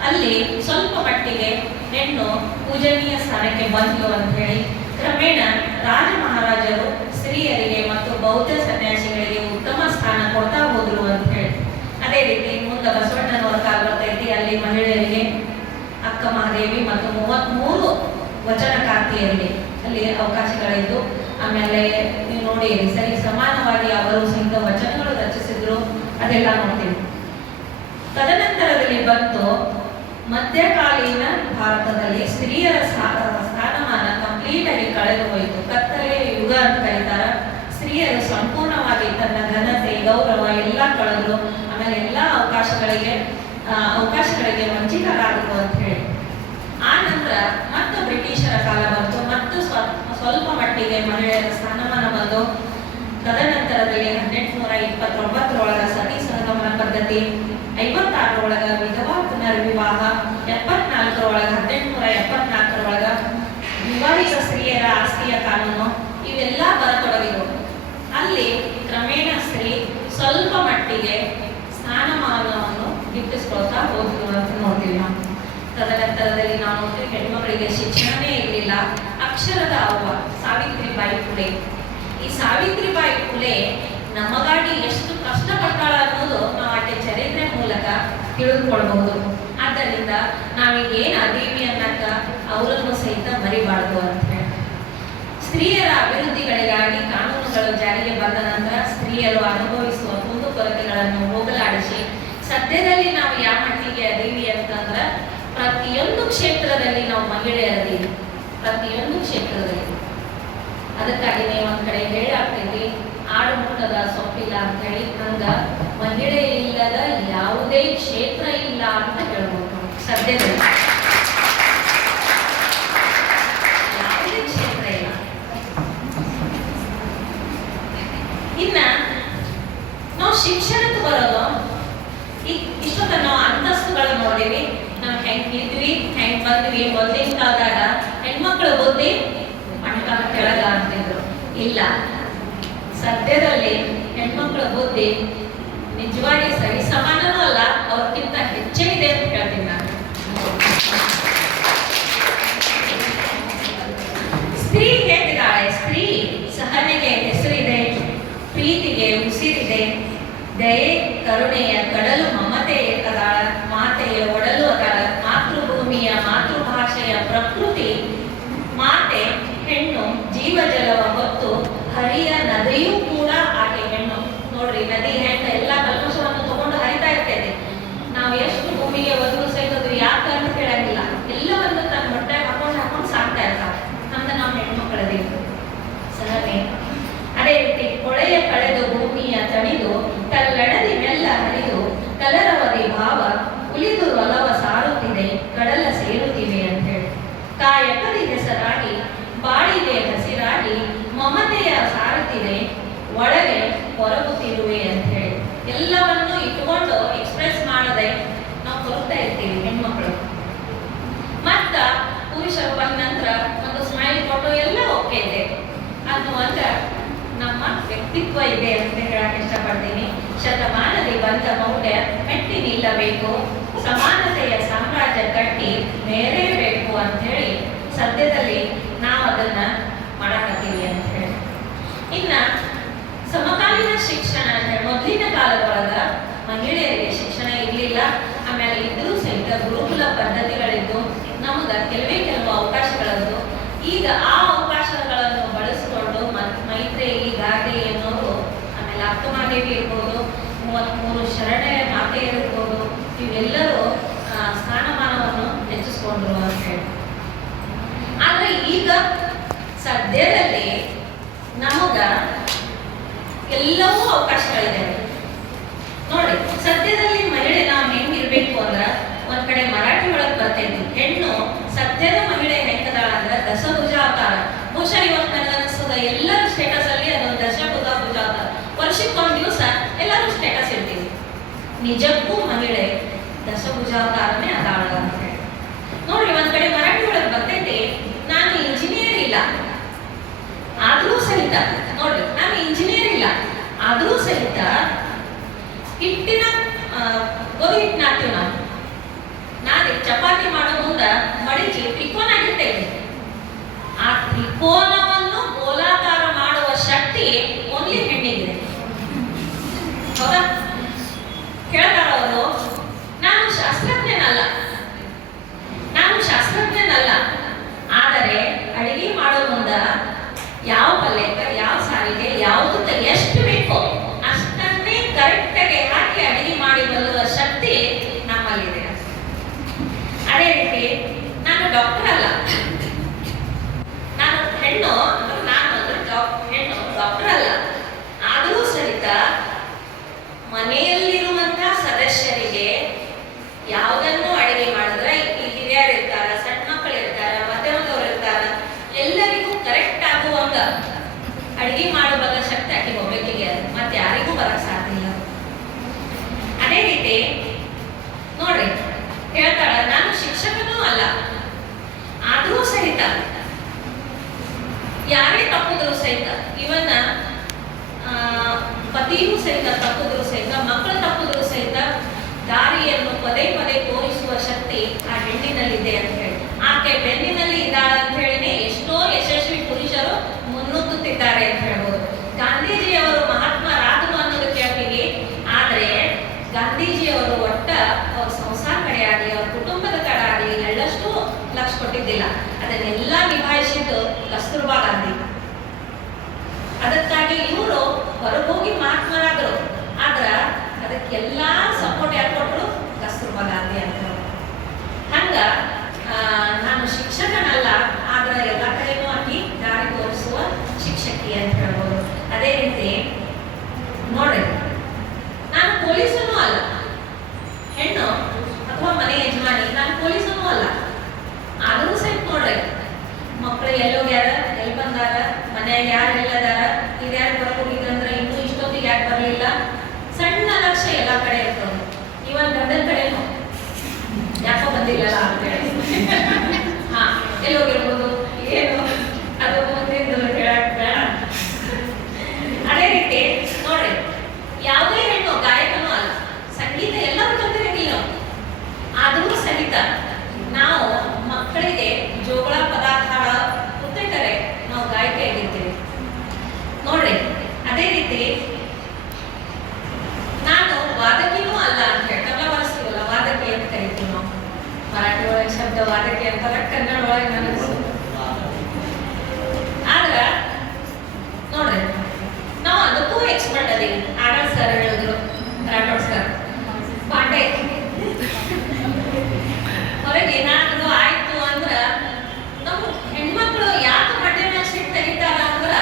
ಅಲ್ಲಿ ಸ್ವಲ್ಪ ಮಟ್ಟಿಗೆ ಹೆಣ್ಣು ಪೂಜನೀಯ ಸ್ಥಾನಕ್ಕೆ ಬಂತು ಅಂತ ಹೇಳಿ ಕ್ರಮೇಣ ರಾಜ ಮಹಾರಾಜರು ಸ್ತ್ರೀಯರಿಗೆ ಮತ್ತು ಬೌದ್ಧ ಸನ್ಯಾಸಿಗಳಿಗೆ ಉತ್ತಮ ಸ್ಥಾನ ಕೊಡ್ತಾ ಹೋದ್ರು ಅಂತ ಹೇಳಿ. ಅದೇ ರೀತಿ ಮುಂದೆ ಬಸವಣ್ಣನವರ ಕಾಲ ಬರ್ತೈತಿ, ಅಲ್ಲಿ ಮಹಿಳೆಯರಿಗೆ ಅಕ್ಕ ಮಹಾದೇವಿ ಮತ್ತು 33 ವಚನಕಾರ್ತಿಯರಿಗೆ ಅಲ್ಲಿ ಅವಕಾಶಗಳಿದ್ದು. ಆಮೇಲೆ ನೀವು ನೋಡಿ ಸರಿ ಸಮಾನವಾಗಿ ಅವರು ಸಹಿತ ವಚನಗಳು ರಚಿಸಿದ್ರು, ಅದೆಲ್ಲ ನೋಡ್ತೀವಿ. ತದನಂತರದಲ್ಲಿ ಬಂತು ಮಧ್ಯಕಾಲೀನ ಭಾರತದಲ್ಲಿ ಸ್ತ್ರೀಯರ ಸ್ಥಾನಮಾನ ಕಂಪ್ಲೀಟ್ ಆಗಿ ಕಳೆದು ಹೋಯಿತು. ಕತ್ತಲೆಯ ಯುಗ ಅಂತ ಕರೀತಾರ. ಸ್ತ್ರೀಯರು ಸಂಪೂರ್ಣವಾಗಿ ತನ್ನ ಘನತೆ ಗೌರವ ಎಲ್ಲ ಕಳೆದ್ರು. ಆಮೇಲೆ ಎಲ್ಲ ಅವಕಾಶಗಳಿಗೆ ವಂಚಿತರಾದರು ಅಂತ ಹೇಳಿ. ಆ ನಂತರ ಮತ್ತು ಬ್ರಿಟಿಷರ ಕಾಲ ಬಂತು, ಮತ್ತು ಸ್ವಲ್ಪ ಮಟ್ಟಿಗೆ ಮಹಿಳೆಯರ ಸ್ಥಾನಮಾನ ಬಂದು. ತದನಂತರದಲ್ಲಿ 1829 ಸತಿ ಸಹಗಮನ ಪದ್ಧತಿ, 56 ವಿಧವಾ ಪುನರ್ವಿವಾಹ, 74 1874 ವಿವಾಹಿತ ಸ್ತ್ರೀಯರ ಆಸ್ತಿಯ ಕಾನೂನು, ಇವೆಲ್ಲ ಬರತೊಡಗಿದವು. ಅಲ್ಲಿ ಕ್ರಮೇಣ ಸ್ತ್ರೀ ಸ್ವಲ್ಪ ಮಟ್ಟಿಗೆ ಸ್ಥಾನಮಾನವನ್ನು ಗಿಟ್ಟಿಸ್ಕೊಳ್ತಾ ಹೋದ್ರು ಅಂತ ನೋಡ್ತೀವಿ ನಾವು. ತದನಂತರದಲ್ಲಿ ನಾವು ನೋಡ್ತೀವಿ ಹೆಣ್ಮಕ್ಳಿಗೆ ಶಿಕ್ಷಣನೇ ಇರಲಿಲ್ಲ. ಅಕ್ಷರದ ಅವ್ವ ಸಾವಿತ್ರಿಬಾಯಿ ಫುಲೆ. ಈ ಸಾವಿತ್ರಿಬಾಯಿ ಫುಲೆ ನಮಗಾಗಿ ಎಷ್ಟು ಕಷ್ಟಪಟ್ಟಾಳ ಅನ್ನೋದು ನಾವು ಆಕೆ ಚರಿತ್ರೆ ಮೂಲಕ ತಿಳಿದುಕೊಳ್ಬಹುದು. ಆದ್ದರಿಂದ ನಾವೀಗೇನು ಅದೀವಿ ಅನ್ನಕ ಅವರನ್ನು ಸಹಿತ ಮರಿಬಾರ್ದು ಅಂತ ಹೇಳಿ. ಸ್ತ್ರೀಯರ ಅಭಿವೃದ್ಧಿಗಳಿಗಾಗಿ ಕಾನೂನುಗಳು ಜಾರಿಗೆ ಬಂದ ನಂತರ ಸ್ತ್ರೀಯರು ಅನುಭವಿಸುವ ಕುಂದುಕೊರತೆಗಳನ್ನು ಹೋಗಲಾಡಿಸಿ ಸದ್ಯದಲ್ಲಿ ನಾವು ಯಾವ ಮಟ್ಟಿಗೆ ಅದೀವಿ ಅಂತಂದ್ರೆ ಪ್ರತಿಯೊಂದು ಕ್ಷೇತ್ರದಲ್ಲಿ ನಾವು ಮಹಿಳೆಯರದೀವಿ, ಪ್ರತಿಯೊಂದು ಕ್ಷೇತ್ರದಲ್ಲಿ. ಅದಕ್ಕಾಗಿನೇ ಒಂದ್ ಕಡೆ ಹೇಳಾಗ್ತೈತಿ, ಆಡು ಮುಟ್ಟದ ಸೊಪ್ಪಿಲ್ಲ ಅಂತ ಹೇಳಿ. ಹಂಗ ಮಹಿಳೆ ಇಲ್ಲದ ಯಾವುದೇ ಕ್ಷೇತ್ರ ಇಲ್ಲ ಅಂತ ಹೇಳ್ಬೋದು. ಸದ್ಯದಲ್ಲಿ ಯಾವುದೇ ಕ್ಷೇತ್ರ ಇಲ್ಲ. ಇನ್ನ ನಾವು ಶಿಕ್ಷಣಕ್ಕೆ ಬರೋದು, ಇಷ್ಟೊತ್ತ ನಾವು ಅಂತಸ್ತುಗಳು ನೋಡಿವಿ, ನಾವು ಹೆಂಗ್ ನಿಂತ್ವಿ ಹೆಂಗ್ ಬಂದ್ವಿ. ಮೊದಲಿನ ಕಾಲದಾಗ ಹೆಣ್ಮಕ್ಳು ಬುದ್ಧಿ ಮಣ್ಕ ಕೆಳಗ ಅಂತಿದ್ರು. ಇಲ್ಲ, ಸದ್ಯದಲ್ಲಿ ಹೆಣ್ಮಕ್ಳ ಬುದ್ಧಿ ನಿಜವಾಗಿ ಸರಿ ಸಮಾನನೂ ಅಲ್ಲ, ಅವ್ರಕ್ಕಿಂತ ಹೆಚ್ಚೇ ಇದೆ ಅಂತ ಹೇಳ್ತೀನಿ ನಾನು. ಸ್ತ್ರೀ ಹೇಗಿದ್ದಾಳೆ? ಸ್ತ್ರೀ ಸಹನೆಗೆ ಹೆಸರಿದೆ, ಪ್ರೀತಿಗೆ ಉಸಿರಿದೆ, ದಯೆ ಕರುಣೆಯ ಕಡಲು ಮಮತೆಯ ಕದಾಳ, ಮಾತೆಯ ಒಡಲು ಅದಾಳ, ಮಾತೃಭೂಮಿಯ ಮಾತೃಭಾಷೆಯ ಪ್ರಕೃತಿ ಮಾತೆ ಹೆಣ್ಣು, ಜೀವಜಲವ ಹೊತ್ತು ಹರಿಯ ನದಿಯೂ ಕೂಡ ಆಕೆ ಹೆಣ್ಣು. ನೋಡ್ರಿ, ನದಿ ಹೆಣ್ಣ ಎಲ್ಲ ಕಲ್ಮಶವನ್ನು ತಗೊಂಡು ಹರಿತಾ ಇರ್ತೈತೆ. ನಾವು ಎಷ್ಟು ಭೂಮಿಗೆ ಒದಲು ಸಹಿತದ್ರು ಯಾಕೆ ಅಂತ ಕೇಳಂಗಿಲ್ಲ, ಎಲ್ಲವನ್ನು ತನ್ನ ಹೊಟ್ಟೆ ಹಾಕೊಂಡು ಸಾಕ್ತಾ ಇರ್ತಾರೆ. ನಮ್ದು ನಾವು ಹೆಣ್ಮಕ್ಳದೇವು ಸಹನೆ. ಅದೇ ರೀತಿ ಕೊಳೆಯ ಕಳೆದು ಭೂಮಿಯ ತಣಿದು ಕಲ್ಲಡದಿ ಮೆಲ್ಲ ಹರಿದು ಕಲರವದಿ ಭಾವ ಉಳಿದು ಒಲವ ಸಾರುತ್ತಿದೆ, ಕಡಲ ಸೇರುತ್ತಿವೆ ಅಂತ ಹೇಳಿ. ಕಾಯಕದಿ ಹೆಸರಾಗಿ ಬಾಳಿಗೆ ಹಸಿರಾಗಿ ಮಮತೆಯ ಸಾರುತ್ತಿದೆ, ಒಳಗೆ ಹೊರಗುತ್ತಿರುವೆ ಅಂತ ಹೇಳಿ. ಎಲ್ಲವನ್ನು ಇಟ್ಕೊಂಡು ಎಕ್ಸ್ಪ್ರೆಸ್ ಮಾಡದೆ ನಾವು ಕೊರಗ್ತಾ ಇರ್ತೀವಿ ಹೆಣ್ಮಕ್ಳು. ಮತ್ತ ಪುರುಷರು ಬಂದ ನಂತರ ಒಂದು ಸ್ಮೈಲ್ ಕೊಟ್ಟು ಎಲ್ಲ ಓಕೆ ಇದೆ ಅನ್ನುವಂತ ನಮ್ಮ ವ್ಯಕ್ತಿತ್ವ ಇದೆ ಅಂತ ಹೇಳಕ್ ಇಷ್ಟಪಡ್ತೀನಿ. ಶತಮಾನದಿ ಬಂದ ಮೌಲ್ಯ ಮೆಟ್ಟಿ ನಿಲ್ಲಬೇಕು, ಸಮಾನತೆಯ ಸಾಮ್ರಾಜ್ಯ ಕಟ್ಟಿ ಮೇರೇಬೇಕು ಅಂತ ಹೇಳಿ ಸದ್ಯದಲ್ಲಿ ನಾವು ಅದನ್ನ ಮಾಡಕತ್ತೀವಿ ಅಂತ ಹೇಳಿ. ಇನ್ನ ಸಮಕಾಲೀನ ಶಿಕ್ಷಣ ಅಂದ್ರೆ ಮೊದಲಿನ ಕಾಲದೊಳಗ ಮಹಿಳೆಯರಿಗೆ ಶಿಕ್ಷಣ ಇರ್ಲಿಲ್ಲ. ಆಮೇಲೆ ಇದ್ರೂ ಸಹಿತ ಗುರುಕುಲ ಪದ್ಧತಿಗಳಿದ್ದು ನಮಗ ಕೆಲವು ಅವಕಾಶಗಳಿದ್ದು. ಈಗ ಆ ಅವಕಾಶಗಳನ್ನು ಬಳಸಿಕೊಂಡು ಮೈತ್ರೇಯಿ ಗಾದೆ ಎನ್ನುವರು, ಆಮೇಲೆ ಅಕ್ಕಮಹಾದೇವಿ ಇರ್ಬೋದು, 33 ಶರಣೆಯ ಮಾತೆಯರು ಇರ್ಬೋದು, ಇವೆಲ್ಲರೂ ಸ್ಥಾನಮಾನವನ್ನು ಹೆಚ್ಚಿಸ್ಕೊಂಡ್ರು ಅಂತ ಹೇಳಿ. ಆದ್ರೆ ಈಗ ಸದ್ಯದಲ್ಲಿ ನಮಗ ಎಲ್ಲವೂ ಅವಕಾಶಗಳಿದೆ ನೋಡಿ. ಸದ್ಯದಲ್ಲಿ ಮಹಿಳೆ ನಾವು ಹೆಂಗಿರ್ಬೇಕು ಅಂದ್ರ, ಒಂದು ಒಂದ್ ಕಡೆ ಮರಾಠಿ ಒಳಗ್ ಬರ್ತೈತಿ, ಹೆಣ್ಣು ಸತ್ಯದ ಮಹಿಳೆ ಹೆಂಗದಾಳ ಅಂದ್ರೆ ದಶಭುಜ ಅವತಾರ. ಬಹುಶಃ ಇವತ್ತು ನನಗನ್ನಿಸ್ತದ ಎಲ್ಲರ ಸ್ಟೇಟಸ್ ಅಲ್ಲಿ ಅದೊಂದು ದಶಭುಜ ಅವತಾರ. ವರ್ಷಕ್ಕೊಂದ್ ದಿವಸ ಎಲ್ಲರೂ ಸ್ಟೇಟಸ್ ಇಡ್ತೀವಿ. ನಿಜಕ್ಕೂ ಮಹಿಳೆ ದಶಭುಜ ಅವತಾರನೇ ಅದಾಳ ಅಂತ ಹೇಳಿ. ನೋಡ್ರಿ, ಒಂದ್ ಕಡೆ ಮರಾಠಿ ಒಳಗ್ ಬರ್ತೈತಿ, ನಾನು ಇಂಜಿನಿಯರ್ ಇಲ್ಲ ಆದ್ರೂ ಸಹಿತ, ನೋಡ್ರಿ ನಾನು ಇಂಜಿನಿಯರ್ ಇಲ್ಲ ಆದ್ರೂ ಸಹಿತ ಹಿಟ್ಟಿನ ಗೋಧಿ ಹಿಟ್ಟು ನಾಡ್ತೀವಿ ನಾನು ಚಪಾತಿ ಮಾಡೋ ಮುಂದ ಮಡಿಚಿ ತ್ರಿಕೋನ ಆಗಿರ್ತೈತಿ. ಆ ತ್ರಿಕೋನವನ್ನು ಗೋಲಾಕಾರ ಮಾಡುವ ಶಕ್ತಿ ಓನ್ಲಿ ಹೆಣ್ಣಿಗಿದೆ. ಹೌದಾ? ಕೇಳ್ತಾರ ಅವರು, ನಾನು ಶಾಸ್ತ್ರಜ್ಞನಲ್ಲ ಆದರೆ ಅಡಿಗೆ ಮಾಡೋ ಮುಂದ ಯಾವ ಪಲ್ಯಕ್ಕೆ ಯಾವ ಸಾರಿಗೆ ಯಾವುದಕ್ಕೆ ಎಷ್ಟು ಬೇಕೋ ಅಷ್ಟನ್ನೇ ಕರೆಕ್ಟಾಗಿ ಹಾಕಿ ಅಡಿಗೆ ಮಾಡಿ ಬರುವ ಶಕ್ತಿ ನಮ್ಮಲ್ಲಿದೆ. ಅದೇ ರೀತಿ ನಾನು ಡಾಕ್ಟರ್ ಅಲ್ಲ, ನಾನು ಹೆಣ್ಣು ಹೆಣ್ಣು ಡಾಕ್ಟರ್ ಅಲ್ಲ, ಆದರೂ ಸಹಿತ ಮನೆಯಲ್ಲಿರುವಂತಹ ಸದಸ್ಯರಿಗೆ ಯಾವುದನ್ನು ಅಡಿಗೆ ಮಾಡಿದ್ರೆ, ಈ ಹಿರಿಯರು ಇರ್ತಾರ, ಸಣ್ಣ ಮಕ್ಕಳು ಇರ್ತಾರ, ಮಧ್ಯಮದವ್ರು ಇರ್ತಾರ, ಎಲ್ಲರಿಗೂ ಕರೆಕ್ಟ್ ಆಗುವಂಗ ಅಡಿಗೆ ಮಾಡಬಲ್ಲ ಶಕ್ತಿ ಆಕೆಗೆ ಒಬ್ಬಾಕಿಗೆ, ಮತ್ತೆ ಯಾರಿಗೂ ಬರಕ್ ಸಾಧ್ಯ ಇಲ್ಲ. ಅದೇ ರೀತಿ ನೋಡ್ರಿ, ಹೇಳ್ತಾಳ ನಾನು ಶಿಕ್ಷಕನೂ ಅಲ್ಲ, ಆದ್ರೂ ಸಹಿತ ಯಾರೇ ತಪ್ಪಿದ್ರು ಸಹಿತ, ಇವನ್ನ ಪತಿಯೂ ಸಹಿತ ತಪ್ಪಿದ್ರು ಸಹಿತ, ಮಕ್ಕಳು ತಪ್ಪಿದ್ರು ಸಹಿತ ದಾರಿಯನ್ನು ಪದೇ ಪದೇ ತೋರಿಸುವ ಶಕ್ತಿ ಆ ಹೆಣ್ಣಿನಲ್ಲಿದೆ ಅಂತ ಹೇಳಿ, ಆಕೆ ಬೆನ್ನಿನಲ್ಲಿ ಇದ್ದಾಳ ಅಂತ ಹೇಳಿನೇ ಎಷ್ಟೋ ಯಶಸ್ವಿ ಪುರುಷರು ಮುನ್ನುಗ್ಗುತ್ತಿದ್ದಾರೆ ಅಂತ ಹೇಳ್ಬೋದು. ಗಾಂಧೀಜಿಯವರು ಮಹಾತ್ಮರಾದರು ಅನ್ನೋದು ಕೇಳ್ತೀವಿ, ಆದ್ರೆ ಗಾಂಧೀಜಿಯವರು ಒಟ್ಟ ಅವ್ರ ಸಂಸಾರ ಕಡೆ ಆಗಲಿ, ಅವ್ರ ಕುಟುಂಬದ ಕಡೆ ಆಗಲಿ ಎಳ್ಳಷ್ಟು ಲಕ್ಷ ಕೊಟ್ಟಿದ್ದಿಲ್ಲ. ಅದನ್ನೆಲ್ಲ ನಿಭಾಯಿಸಿದ್ದು ಕಸ್ತೂರ್ಬಾ ಗಾಂಧಿ. ಅದಕ್ಕಾಗಿ ಇವರು ಹೊರಗೋಗಿ ಮಹಾತ್ಮರಾದರು, ಆದ್ರ ಅದಕ್ಕೆಲ್ಲ ಸಪೋರ್ಟ್ ಯಾರು ಕೊಟ್ಟರು? ಕಸ್ತೂರ್ಬಾ ಗಾಂಧಿ ಅಂತ. ಹಂಗ ನಾನು ಶಿಕ್ಷಕನಲ್ಲ, ಆದ್ರ ಎಲ್ಲ ಕಡೆನೂ ಆಕಿ ದಾರಿ ತೋರಿಸುವ ಶಿಕ್ಷಕಿ ಅಂತ ಹೇಳ್ಬೋದು. ಅದೇ ರೀತಿ ನೋಡ್ರಿ, ನಾನು ಪೊಲೀಸನೂ ಅಲ್ಲ, ಹೆಣ್ಣು ಅಥವಾ ಮನೆ ಯಜಮಾನಿ, ನಾನು ಪೊಲೀಸನೂ ಅಲ್ಲ, ಆದರೂ ಸಹಿತ ನೋಡ್ರಿ ಮಕ್ಕಳು ಎಲ್ಲೋಗ್ಯಾರ, ಎಲ್ಲಿ ಬಂದಾರ, ಮನ್ಯಾಗ ಯಾರು ಎಲ್ಲದಾರ, ಹಿರಿಯಾರು ಬರ್ಕೋಗಿದ್ರಂದ್ರೆ ಇನ್ನೂ ಇಷ್ಟೊತ್ತಿಗೆ ಯಾಕೆ ಬರಲಿಲ್ಲ, ಸಣ್ಣ ಲಕ್ಷ್ಯ ಎಲ್ಲ ಕಡೆ ಇರ್ತದೆ. ಇವನ್ ಗಂಡನ ಕಡೆನೂ ಯಾಕೋ ಬಂದಿಲ್ಲಲ್ಲ ಅಂತ ಹೇಳಿ ಹಾ ಎಲ್ಲೋಗಿರ್ಬೋದು ಏನು ಅದು ಮುಂದಿನ ಹೇಳಕ್ ಬೇಡ. ಅದೇ ರೀತಿ ನೋಡ್ರಿ, ಯಾವುದೇ ಹೆಣ್ಣು ಗಾಯಕನೂ ಅಲ್ಲ, ಸಂಗೀತ ಎಲ್ಲರೂ ಕಲ್ತಿರಂಗಿಲ್ಲ, ಆದರೂ ಸಹಿತ ನಾವು ಮಕ್ಕಳಿಗೆ ಜೋಗಳ ಪದಾರ್ಥ ಗೊತ್ತಿಟ್ಟರೆ ನಾವು ಗಾಯಕಿಯಾಗಿರ್ತೀವಿ ನೋಡ್ರಿ. ಅದೇ ರೀತಿ ನಾನು ವಾದಕಿನೂ ಅಲ್ಲ ಅಂತ ಹೇಳಿ ಕನ್ನಡ ಬಳಸ್ತೀವಲ್ಲ, ವಾದಕಿ ಅಂತ ಕರಿತೀವಿ ನಾವು. ಮರಾಠಿ ಒಳಗೆ ಶಬ್ದ ವಾದಕಿ ಅಂತಾರೆ, ಕನ್ನಡ ಒಳಗೆ ನನಗೆ ಆದ್ರ ನೋಡ್ರಿ ನಾವು ಅದಕ್ಕೂ ಎಕ್ಸ್ಪರ್ಟ್ ಅದೀವಿ. ಆಡಳ್ ಸರ್ ಹೇಳಿದ್ರು, ರಾಠೋಡ್ ಸರ್, ಪಾಂಡೆ ಹೊರಗೆ ಏನಾದ್ರು ಆಯ್ತು ಅಂದ್ರ ನಮ್ಮ ಹೆಣ್ಮಕ್ಳು ಯಾಕೆ ಬಟ್ಟೆ ಮೇಲೆ ಸಿಟ್ಟು ತೆಗಿತಾರ ಅಂದ್ರ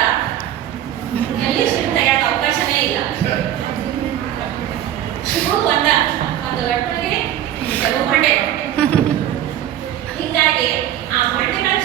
ಎಲ್ಲಿ ಸಿಟ್ಟು ತೆಗಿಯಕ ಅವಕಾಶನೇ ಇಲ್ಲ. ಸಿಗೋದು ಒಂದು ಲಟ್ಟಣಿಗೆ ಕೆಲವು ಬಂಡೆ. ಹಿಂಗಾಗಿ ಆ ಬಂಡೆಗಳ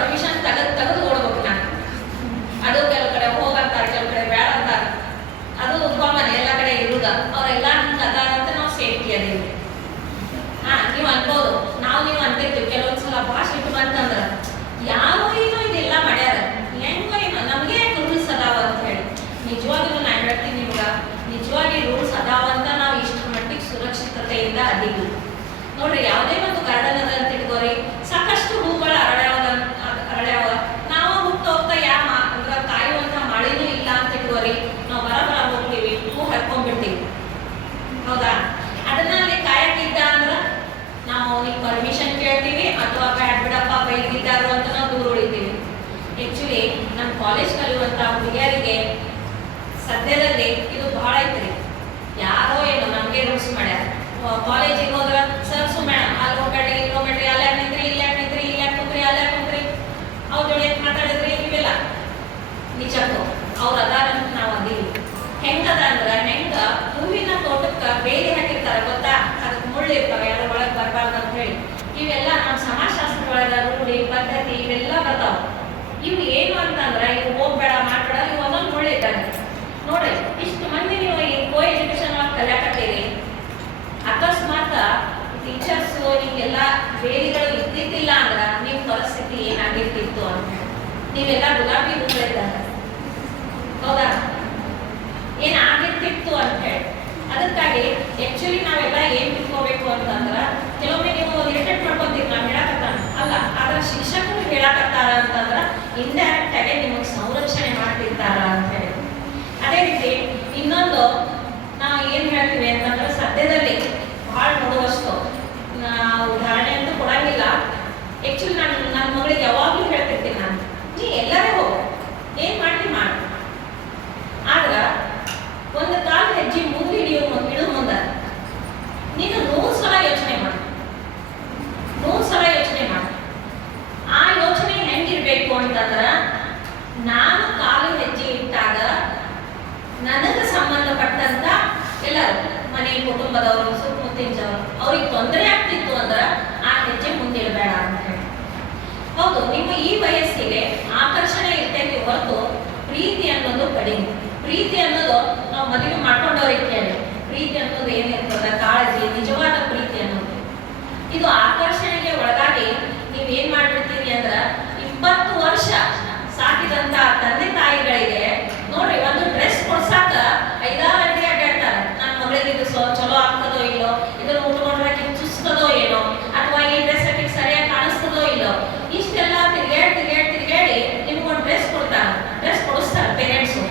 ಪರ್ಮಿಷನ್ ತೆಗೆದು ಓಡ್ಬೇಕು ನಾನು. ಅದು ಕೆಲವು ಕಡೆ ಹೋಗಂತಾರೆ, ಕೆಲವು ಕಡೆ ಬೇಡ ಅಂತಾರೆ. ಅದು ಕಾಮನ್ ಎಲ್ಲ ಕಡೆ ಇರುದ. ಅವರೆಲ್ಲ ಹಿಂಗೆ ಅದ ಅಂತ ನಾವು ಸೇಫ್ಟಿ ಅದೇವಿ. ನೀವು ಅನ್ಬೋದು, ನೀವು ಅಂತಿರ್ತೀವಿ ಕೆಲವೊಂದ್ಸಲ ಭಾಷೆ ಇಟ್ಟು ಬಂತಂದ್ರೆ ಯಾರೋ ಏನೋ ಇದೆಲ್ಲ ಮಾಡ್ಯಾರ, ಹೆಂಗೋ ಏನೋ ನಮಗೆ ರೂಲ್ಸ್ ಅದಾವ ಅಂತ ಹೇಳಿ. ನಿಜವಾಗ್ಲೂ ನಾನು ಹೇಳ್ತೀನಿ ನಿಮ್ಗೆ, ನಿಜವಾಗಿ ರೂಲ್ಸ್ ಅದಾವ ಅಂತ ನಾವು ಇಷ್ಟರ ಮಟ್ಟಿಗೆ ಸುರಕ್ಷಿತತೆಯಿಂದ ಅದೀವಿ ನೋಡ್ರಿ. ಯಾವುದೇ ಒಂದು ಗಾರ್ಡನ್ ಅದ ಅಂತ ಇಟ್ಕೋರಿ, ಸಾಕಷ್ಟು ಹೂಗಳು ಅರಳ್ಯಾವ. ನಾವು ಹೋಗ್ತಾ ಹೋಗ್ತಾ ಅಂದ್ರೆ ಕಾಯುವಂತ ಮಳೆನೂ ಇಲ್ಲ ಅಂತ ಇಟ್ಕೋರಿ, ನಾವು ಬರ ಹೋಗ್ತೀವಿ, ಹೂ ಹರ್ಕೊಂಡ್ಬಿಡ್ತೀವಿ, ಹೌದಾ? ಅದನ್ನ ಅಲ್ಲಿ ಕಾಯಕ್ಕಿದ್ದ ಅಂದ್ರ ನಾವು ಅವನಿಗೆ ಪರ್ಮಿಷನ್ ಕೇಳ್ತೀವಿ, ಅಥವಾ ಬ್ಯಾಡ್ ಬಿಡಪ್ಪ ಬೈದಿದ್ದಾರು ಅಂತ ನಾವು ದೂರ ಉಳಿತೀವಿ. ಆಕ್ಚುಲಿ ನಮ್ಮ ಕಾಲೇಜ್ ಕಲಿಯುವಂತ ಹುಡುಗಿಯರಿಗೆ ಸದ್ಯದಲ್ಲಿ ಇದು ಬಹಳ ಐತ್ರಿ. ಯಾರೋ ಏನೋ ನಮಗೆ ರೂಲ್ಸ್ ಮಾಡ್ಯಾರ. ಕಾಲೇಜಿಗೆ ಹೋದ್ರ ಸರ್ ಮೇಡಮ್ ಅಲ್ಲಿ ಹೋಗ್ಬೇಡ್ರಿ, ಇಲ್ಲಿ ಹೋಗ್ಬೇಡ್ರಿ, ಅಲ್ಲಿ ಯಾಕೆ ನಿಂತ್ರಿ, ಇಲ್ಲಿ ಯಾಕೆ ನಿಂತ್ರಿ, ಇಲ್ಲಿ ಯಾಕೆ ಕುಂತ್ರಿ, ಅಲ್ಲಿ ಯಾಕೆ ಕುಂತ್ರಿ, ಅವ್ರ ಜೋಡಿ ಯಾಕೆ ಮಾತಾಡಿದ್ರಿ, ಇವೆಲ್ಲ ನಿಜಕ್ಕೂ ಅವ್ರು ಅದಾರ ಅಂತ ನಾವು ಅದೀವಿ. ಹೆಂಗದ ಅಂದ್ರ ಹೆಂಗ ಹೂವಿನ ತೋಟಕ್ಕೆ ಬೇಲಿ ಹಾಕಿರ್ತಾರ ಗೊತ್ತಾ, ಅದಕ್ಕೆ ಮುಳ್ಳು ಇರ್ತಾವ, ಯಾರು ಒಳಗೆ ಬರಬಾರ್ದು ಅಂತ ಹೇಳಿ. ಇವೆಲ್ಲ ನಮ್ಮ ಸಮಾಜಶಾಸ್ತ್ರದೊಳಗ ರೂಢಿ ಪದ್ಧತಿ ಇವೆಲ್ಲ ಬರ್ತಾವ. ಇವು ಏನು ಅಂತಂದ್ರ ಇವು ಹೋಗ್ಬೇಡ ಮಾಡ್ಬೇಡ, ಇವು ಒಂದೊಂದು ಮುಳ್ಳು ಇದ್ದಾವೆ ನೋಡ್ರಿ. ಇಷ್ಟು ಮಂದಿ ನೀವು ಈ ಕೋ ಎಜುಕೇಶನ್ ಒಳಗೆ ಕಲಿಯಾಕತ್ತೀರಿ, ಅಕಸ್ಮಾತ್ ಟೀಚರ್ಸ್ ನಿಮ್ಗೆಲ್ಲ ಬೇಲಿಗಳು ಇದ್ದಿದ್ದಿಲ್ಲ ಅಂದ್ರ ನಿಮ್ ಪರಿಸ್ಥಿತಿ ಏನಾಗಿರ್ತಿತ್ತು ಅಂತ. ನೀವೆಲ್ಲ ಗುಲಾಬಿ ಹೂಗಳಿದ್ದಾಗ ಹೌದಾ ಏನಾಗಿರ್ತಿತ್ತು ಅಂತ ಹೇಳಿ. ಅದಕ್ಕಾಗಿ ಆಕ್ಚುಲಿ ನಾವೆಲ್ಲ ಏನ್ ತಿಳ್ಕೋಬೇಕು ಅಂತಂದ್ರ, ಕೆಲವೊಮ್ಮೆ ನೀವು ಇರಿಟೇಟ್ ಮಾಡ್ಕೊಂತೀರಿ ನಾವು ಹೇಳಕತ್ತಾನ ಅಲ್ಲ, ಆದ್ರ ಶಿಕ್ಷಕರು ಹೇಳಕತ್ತಾರ ಅಂತಂದ್ರ ಇಂಡೈರೆಕ್ಟ್ ಆಗಿ ನಿಮಗೆ ಸಂರಕ್ಷಣೆ ಮಾಡ್ತಿರ್ತಾರ ಅಂತ ಹೇಳಿ. ಅದೇ ರೀತಿ ಇನ್ನೊಂದು ನಾವು ಏನ್ ಹೇಳ್ತೀವಿ ಅಂತಂದ್ರೆ, ಸದ್ಯದಲ್ಲಿ ಬಹಳ ನೋಡುವಷ್ಟು ಉದಾಹರಣೆ ಅಂತೂ ಕೊಡಂಗಿಲ್ಲ. ಆಕ್ಚುಲಿ ನನ್ನ ಮಗಳಿಗೆ ಯಾವಾಗ್ಲೂ ಹೇಳ್ತಿರ್ತೀನಿ ನಾನು, ನೀ ಎಲ್ಲರೇ ಹೋಗು, ಏನ್ ಮಾಡ್ತೀನಿ ಮಾಡು, ಆದ್ರ ಒಂದು ಕಾಲು ಹೆಜ್ಜೆ ಮುಂದೆ ಇಡು ಮುಂದ ನೀನು 100 ಸಲ ಯೋಚನೆ ಮಾಡು, 100 ಸಲ ಯೋಚನೆ ಮಾಡು. ಆ ಯೋಚನೆ ಹೆಂಗಿರ್ಬೇಕು ಅಂತಂದ್ರ, ನಾನು ಕಾಲು ಹೆಜ್ಜೆ ಇಟ್ಟಾಗ ನನಗೆ ಸಂಬಂಧಪಟ್ಟಂತ ಎಲ್ಲರೂ ಮನೆ ಕುಟುಂಬದವರು ಸುತ್ತಮುತ್ತಿನವರು ಅವ್ರಿಗೆ ತೊಂದರೆ ಆಗ್ತಿತ್ತು ಅಂದ್ರೆ ಆ ಹೆಜ್ಜೆ ಮುಂದಿಡಬೇಡ ಅಂತ ಹೇಳಿ. ಹೌದು, ನಿಮ್ಮ ಈ ವಯಸ್ಸಿಗೆ ಆಕರ್ಷಣೆ ಇರ್ತೈತಿ ಹೊರತು ಪ್ರೀತಿ ಅನ್ನೋದು ಕಡಿಮೆ. ಪ್ರೀತಿ ಅನ್ನೋದು ನಾವು ಮದುವೆ ಮಾಡ್ಕೊಂಡವ್ರಿಗೆ ಕೇಳಿ, ಪ್ರೀತಿ ಅನ್ನೋದು ಏನಿರ್ತದ, ಕಾಳಜಿ, ನಿಜವಾದ ಪ್ರೀತಿ ಅನ್ನೋದು ಇದು ಆಕರ್ಷಣೆಗೆ ಒಳಗಾಗಿ ನೀವೇನ್ ಮಾಡ್ಬಿಡ್ತೀರಿ ಅಂದ್ರ, 20 ವರ್ಷ ಸಾಕಿದಂತ ತಂದೆ ತಾಯಿಗಳಿಗೆ ನೋಡ್ರಿ ಒಂದು ಡ್ರೆಸ್ ಕೊಡ್ಸಾಕ 5-6 ಗಂಟೆ ಅಡ್ಡಾಡ್ತಾರೆ. ನನ್ನ ಮಗಳಿಗೆ ಇದು ಚಲೋ ಆಗ್ತದೋ ಇಲ್ಲೋ, ಇದನ್ನು ಉಟ್ಕೊಂಡ್ರೆ ಚುಸ್ತದೋ ಏನೋ, ಅಥವಾ ಈ ಡ್ರೆಸ್ ಹಾಕಿ ಸರಿಯಾಗಿ ಕಾಣಿಸ್ತದೋ ಇಲ್ಲೋ, ಇಷ್ಟೆಲ್ಲ ತಿರ್ಗಾಡಿ ನಿಮ್ಗೊಂದು ಡ್ರೆಸ್ ಕೊಡ್ತಾರೆ, ಡ್ರೆಸ್ ಕೊಡಿಸ್ತಾರೆ ಪೇರೆಂಟ್ಸು.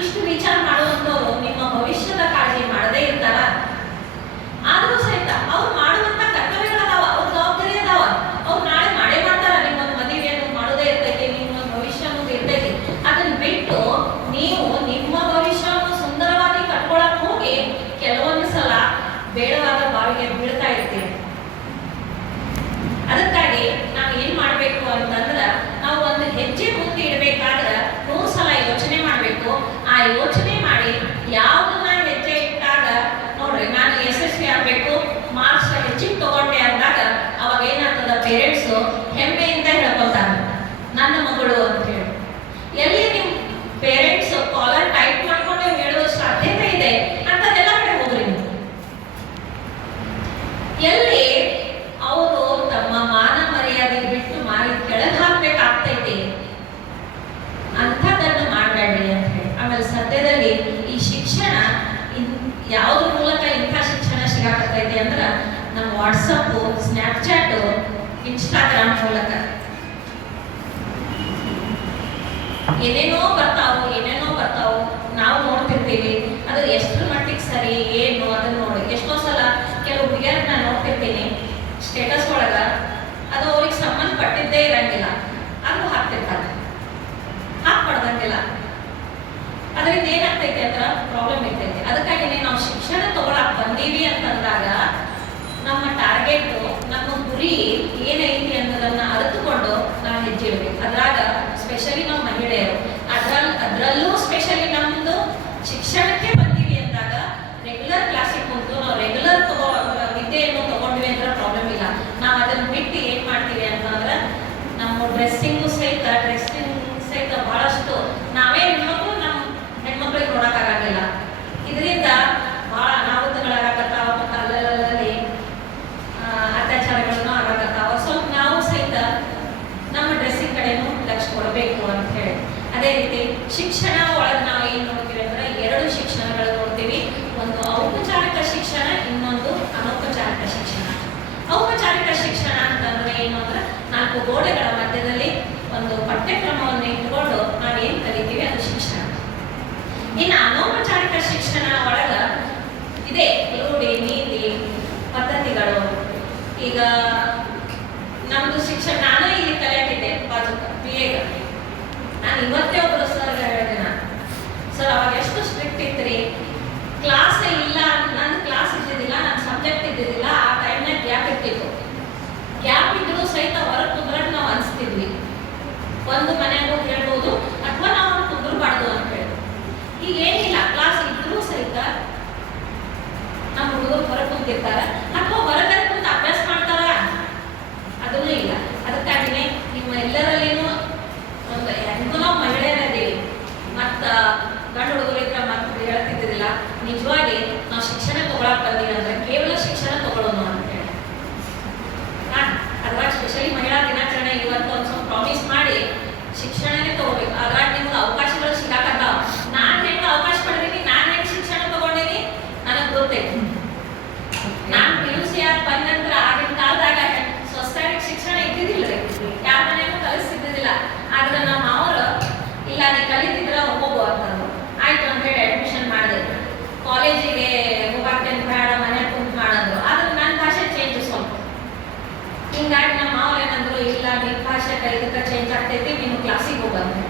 ಇಷ್ಟು ವಿಚಾರ ಮಾಡುವಂಥವ್ರು ನಿಮ್ಮ ಭವಿಷ್ಯದ ಕಾಳಜಿ ಮಾಡದೇ ಇರ್ತಾರ. ಆದ್ರೂ ಸಹಿತ ಅವ್ರು ಮಾಡುವಂತ ಕರ್ತವ್ಯಗಳದಾವ, ಅವ್ರ ಜವಾಬ್ದಾರಿ ಅದಾವ, ಅವ್ರು ನಾಳೆ ಮಾಡೇ ಮಾಡ್ತಾರ. ನಿಮ್ಮೊಂದು ಮದುವೆಯನ್ನು ಮಾಡೋದೇ ಇರ್ತೈತಿ, ನಿಮ್ಮೊಂದು ಭವಿಷ್ಯ ಅನ್ನೋದು ಇರ್ತೈತಿ. ಅದನ್ನ ಬಿಟ್ಟು ನೀವು ನಿಮ್ಮ ಭವಿಷ್ಯವನ್ನು ಸುಂದರವಾಗಿ ಕಟ್ಕೊಳಕ್ ಹೋಗಿ ಕೆಲವೊಂದು ಸಲ ಬೇಡವಾದ ಬಾವಿಗೆ ಬೀಳ್ತಾ ಇರ್ತೀವಿ. ಅದಕ್ಕಾಗಿ ನಾವು ಏನ್ ಮಾಡ್ಬೇಕು ಅಂತಂದ್ರ, ನಾವು ಒಂದು ಹೆಜ್ಜೆ ಮುಂದೆ ಇಡಬೇಕಾದ್ರೆ 100 ಸಲ ಯೋಚನೆ ಮಾಡ್ಬೇಕು. ಆ ಯೋಚನೆ ಮಾಡಿ ಯಾವ್ದನ್ನ ಹೆಜ್ಜೆ ಇಟ್ಟಾಗ ನೋಡ್ರಿ ನಾನು ಯಶಸ್ವಿ ಆಗ್ಬೇಕು, ಮಾರ್ಕ್ಸ್ ಹೆಚ್ಚಿಗೆ ತಗೊಂಡೆ ಅಂದಾಗ ಅವಾಗ ಏನಾಗ್ತದ, ಪೇರೆಂಟ್ಸ್ ಹೆಮ್ಮೆಯಿಂದ ಹೇಳ್ಕೊತಾರೆ ನನ್ನ ಮಗಳು ಅಂತ ಹೇಳಿ. ಎಲ್ಲಿ ನಿಮ್ ಪೇರೆಂಟ್ಸ್ ಕಾಲರ್ ಟೈಪ್ ಮಾಡ್ಕೊಂಡು ಹೇಳುವ ಸಾಧ್ಯತೆ ಇದೆ ಅಂತದೆಲ್ಲ ಕಡೆ ಹೋಗ್ರಿ ನೀವು. ಎಲ್ಲಿ ಅವರು ತಮ್ಮ ಮಾನ ಮರ್ಯಾದೆ ಬಿಟ್ಟು ಮಾರಿ ಕೆಳಗೆ ಹಾಕ್ಬೇಕಾಗ್ತೈತಿ ಅಂಥದ್ದನ್ನು ಮಾಡಬೇಡ್ರಿ ಅಂತ ಹೇಳಿ. ಆಮೇಲೆ ಸದ್ಯದಲ್ಲಿ ಈ ಶಿಕ್ಷಣ ಯಾವುದ್ರ ಮೂಲಕ ಇಂಥ ಶಿಕ್ಷಣ ಸಿಗಾಕತ್ತೈತಿ ಅಂದ್ರೆ, ನಮ್ಮ ವಾಟ್ಸಪ್, ಸ್ನ್ಯಾಪ್ಚಾಟ್, ಇನ್ಸ್ಟಾಗ್ರಾಮ್ ಮೂಲಕ ಏನೇನೋ ಬರ್ತಾವು ನಾವು ನೋಡ್ತಿರ್ತೀವಿ. ಅದು ಎಷ್ಟರ ಮಟ್ಟಿಗೆ ಸರಿ ಏನು ಅದನ್ನ ನೋಡಿ. ಎಷ್ಟೋ ಸಲ ಕೆಲವು ಹುಡುಗಿಯರನ್ನ ನೋಡ್ತಿರ್ತೀನಿ ಸ್ಟೇಟಸ್ ಒಳಗ, ಅದು ಅವ್ರಿಗೆ ಸಂಬಂಧಪಟ್ಟಿದ್ದೇ ಇರಂಗಿಲ್ಲ, ಅದು ಹಾಕ್ತಿರ್ತಾರೆ, ಹಾಕ್ಬಾರ್ದಂಗಿಲ್ಲ. ಅದರಿಂದ ಏನಾಗ್ತೈತಿ ಅಂತ ಪ್ರಾಬ್ಲಮ್ ಇರ್ತೈತಿ. ಅದಕ್ಕಾಗಿ ನಾವು ಶಿಕ್ಷಣ ತಗೊಳಕ್ ಬಂದೀವಿ ಅಂತಂದಾಗ ನಮ್ಮ ಟಾರ್ಗೆಟ್, ನಮ್ಮ ಗುರಿ ಏನೈತಿ ಅನ್ನೋದನ್ನ ಅರಿತುಕೊಂಡು ನಾವು ಹೆಜ್ಜೆ ಇಡಬೇಕು. ಅದ್ರಾಗ ಸ್ಪೆಷಲಿ ನಾವು ಮಹಿಳೆಯರು, ಅದ್ರಲ್ಲೂ ಸ್ಪೆಷಲಿ ನಮ್ದು ಶಿಕ್ಷಣಕ್ಕೆ ಬಂದೀವಿ ಅಂದಾಗ ಡ್ರೆಸ್ಸಿಂಗ್ ಸಹಿತ ಬಹಳಷ್ಟು ನಾವೇ ಹೆಣ್ಮಕ್ಳು ನಮ್ಮ ಹೆಣ್ಮಕ್ಳಿಗೆ ನೋಡೋಕ್ಕಾಗಂಗಿಲ್ಲ. ಇದರಿಂದ ಬಹಳ ಅನಾಹುತಗಳಾಗತ್ತಾವ ಮತ್ತು ಅಲ್ಲಲ್ಲಿ ಅತ್ಯಾಚಾರಗಳನ್ನು ಆಗತ್ತಾವ. ಸ್ವಲ್ಪ ನಾವು ಸಹಿತ ನಮ್ಮ ಡ್ರೆಸ್ಸಿಂಗ್ ಕಡೆನೂ ಲಕ್ಷ್ಯ ಕೊಡಬೇಕು ಅಂತ ಹೇಳಿ. ಅದೇ ರೀತಿ ಶಿಕ್ಷಣ ಒಳಗೆ ನಾವು ಏನು ನೋಡ್ತೀವಿ ಅಂದ್ರೆ 2 ಶಿಕ್ಷಣಗಳು ನೋಡ್ತೀವಿ. ಒಂದು ಔಪಚಾರಿಕ ಶಿಕ್ಷಣ, ಇನ್ನೊಂದು ಅನೌಪಚಾರಿಕ ಶಿಕ್ಷಣ. ಔಪಚಾರಿಕ ಶಿಕ್ಷಣ ಅಂತಂದ್ರೆ ಏನು ಅಂದ್ರೆ 4 ಗೋಡೆಗಳ ಮಧ್ಯದಲ್ಲಿ ಒಂದು ಪಠ್ಯಕ್ರಮವನ್ನು ಇಟ್ಕೊಂಡು ನಾವೇನು ಕಲಿತೀವಿ ಅದು ಶಿಕ್ಷಣ. ಇನ್ನು ಅನೌಪಚಾರಿಕ ಶಿಕ್ಷಣ ಒಳಗ ಇದೆ ರೂಢಿ ನೀತಿ ಪದ್ಧತಿಗಳು. ಈಗ ನಮ್ದು ಶಿಕ್ಷಣ ನಾನು ಇಲ್ಲಿ ಕಲಿಯಾಕಿದ್ದೆ BA. ನಾನು ಇವತ್ತೇ ಒಬ್ಬರು ಸರ್ ಹೇಳಿದೆ, ಸರ್ ಅವಾಗ ಎಷ್ಟು ಸ್ಟ್ರಿಕ್ಟ್ ಇತ್ತು. ಕ್ಲಾಸ್ ಇಲ್ಲ, ನನ್ನ ಕ್ಲಾಸ್ ಇದ್ದಿದ್ದಿಲ್ಲ, ನನ್ನ ಸಬ್ಜೆಕ್ಟ್ ಇದ್ದಿದ್ದಿಲ್ಲ. ಆ ಟೈಮ್ನಾಗ ಗ್ಯಾಪ್ ಇರ್ತಿತ್ತು. ಗ್ಯಾಪ್ ಇದ್ರೂ ಸಹಿತ ಹೊರಗೆ ಕುಂದ್ರಕ್ಕೆ ನಾವು ಅನಿಸ್ತಿದ್ವಿ. ಒಂದು ಮನೆಯಾಗ ಹೋಗಿ ಹೇಳ್ಬೋದು ಅಥವಾ ನಾವು ಕುಂದ್ರಬಾರ್ದು ಅಂತ ಹೇಳಿ. ಈಗ ಏನಿಲ್ಲ, ಕ್ಲಾಸ್ ಇದ್ರೂ ಸಹಿತ ನಮ್ಮ ಹುಡುಗರು ಹೊರಗೆ ಕುಂತಿರ್ತಾರೆ ಅಥವಾ ಹೊರಗಡೆ ಕುಂತು ಅಭ್ಯಾಸ ಮಾಡ್ತಾರ, ಅದನ್ನೂ ಇಲ್ಲ. ಅದಕ್ಕಾಗಿನೇ ನಿಮ್ಮ ಎಲ್ಲರಲ್ಲಿನೂ ಒಂದು ಹೆಂಗೂ ನಾವು ಮಹಿಳೆಯರಿದ್ದೀವಿ ಮತ್ತು ಗಂಡು ಹುಡುಗರಿದ್ರೆ ಮತ್ತೆ ಹೇಳ್ತಿದ್ದಿಲ್ಲ. ನಿಜವಾಗಿ ನಾವು ಶಿಕ್ಷಣ ತಗೊಳಕ್ ಬಂದೀವಿ ಅಂದ್ರೆ ಕೇವಲ ಶಿಕ್ಷಣ ತಗೊಳ್ಳೋಣ ಅಂತ ಹೇಳಿ ಅದ್ರಾಗ ಸ್ಪೆಷಲಿ ಮಹಿಳಾ ದಿನಾಚರಣೆ ಇವತ್ತು ಒಂದು ಸ್ವಲ್ಪ ಪ್ರಾಮಿಸ್ ಮಾಡಿ ಶಿಕ್ಷಣನೇ ತಗೋಬೇಕು. ಅದ್ರಾಗ ನಿಮ್ಗೆ ಅವಕಾಶಗಳು ಸಿಗಾಕತ್ತಾವ. ನಾನು ಹೆಂಗೆ ಅವಕಾಶ ಪಡೆದೀನಿ, ನಾನು ಹೆಂಗೆ ಶಿಕ್ಷಣ ತಗೊಂಡೀನಿ ನನಗೆ ಗೊತ್ತೈತಿ. ನಾನು PUC ಬಂದ ನಂತರ ಆಗಿನ ಕಾಲದಾಗ ಸೊಸೈಟಿ ಶಿಕ್ಷಣ ಇದ್ದಿದ್ದಿಲ್ಲ ರೀ, ಯಾರ ಮನೆಯೂ ಕಲಿಸ್ತಿದ್ದಿಲ್ಲ. ಆದ್ರೆ ನಮ್ಮ ಅವರು ಇಲ್ಲ ನೀ ಕಲಿತಿದ್ರ ಹೋಗು ಅಂತಂದ್ರು. ಆಯ್ತು ಅಂತ ಹೇಳಿ ಅಡ್ಮಿಷನ್ ಮಾಡಿದೆ. ಕಾಲೇಜಿಗೆ ಹೋಗಾಕ್ತೇನೆ ಬೇಡ, ಮನೆ ಕುಂತು ಮಾಡಿದ್ರು. ಆದ್ರೆ ನನ್ನ ಭಾಷೆ ಚೇಂಜ್ ಸ್ವಲ್ಪ. ಹಿಂಗಾಗಿ ನಮ್ಮ ಅವ್ರು ಏನಂದ್ರು, ಇಲ್ಲ ನಿನ್ನ ಭಾಷೆ ಇದಕ್ಕೆ ಚೇಂಜ್ ಆಗ್ತೈತಿ, ನೀನು ಕ್ಲಾಸಿಗೆ ಹೋಗಂದ್ರೆ.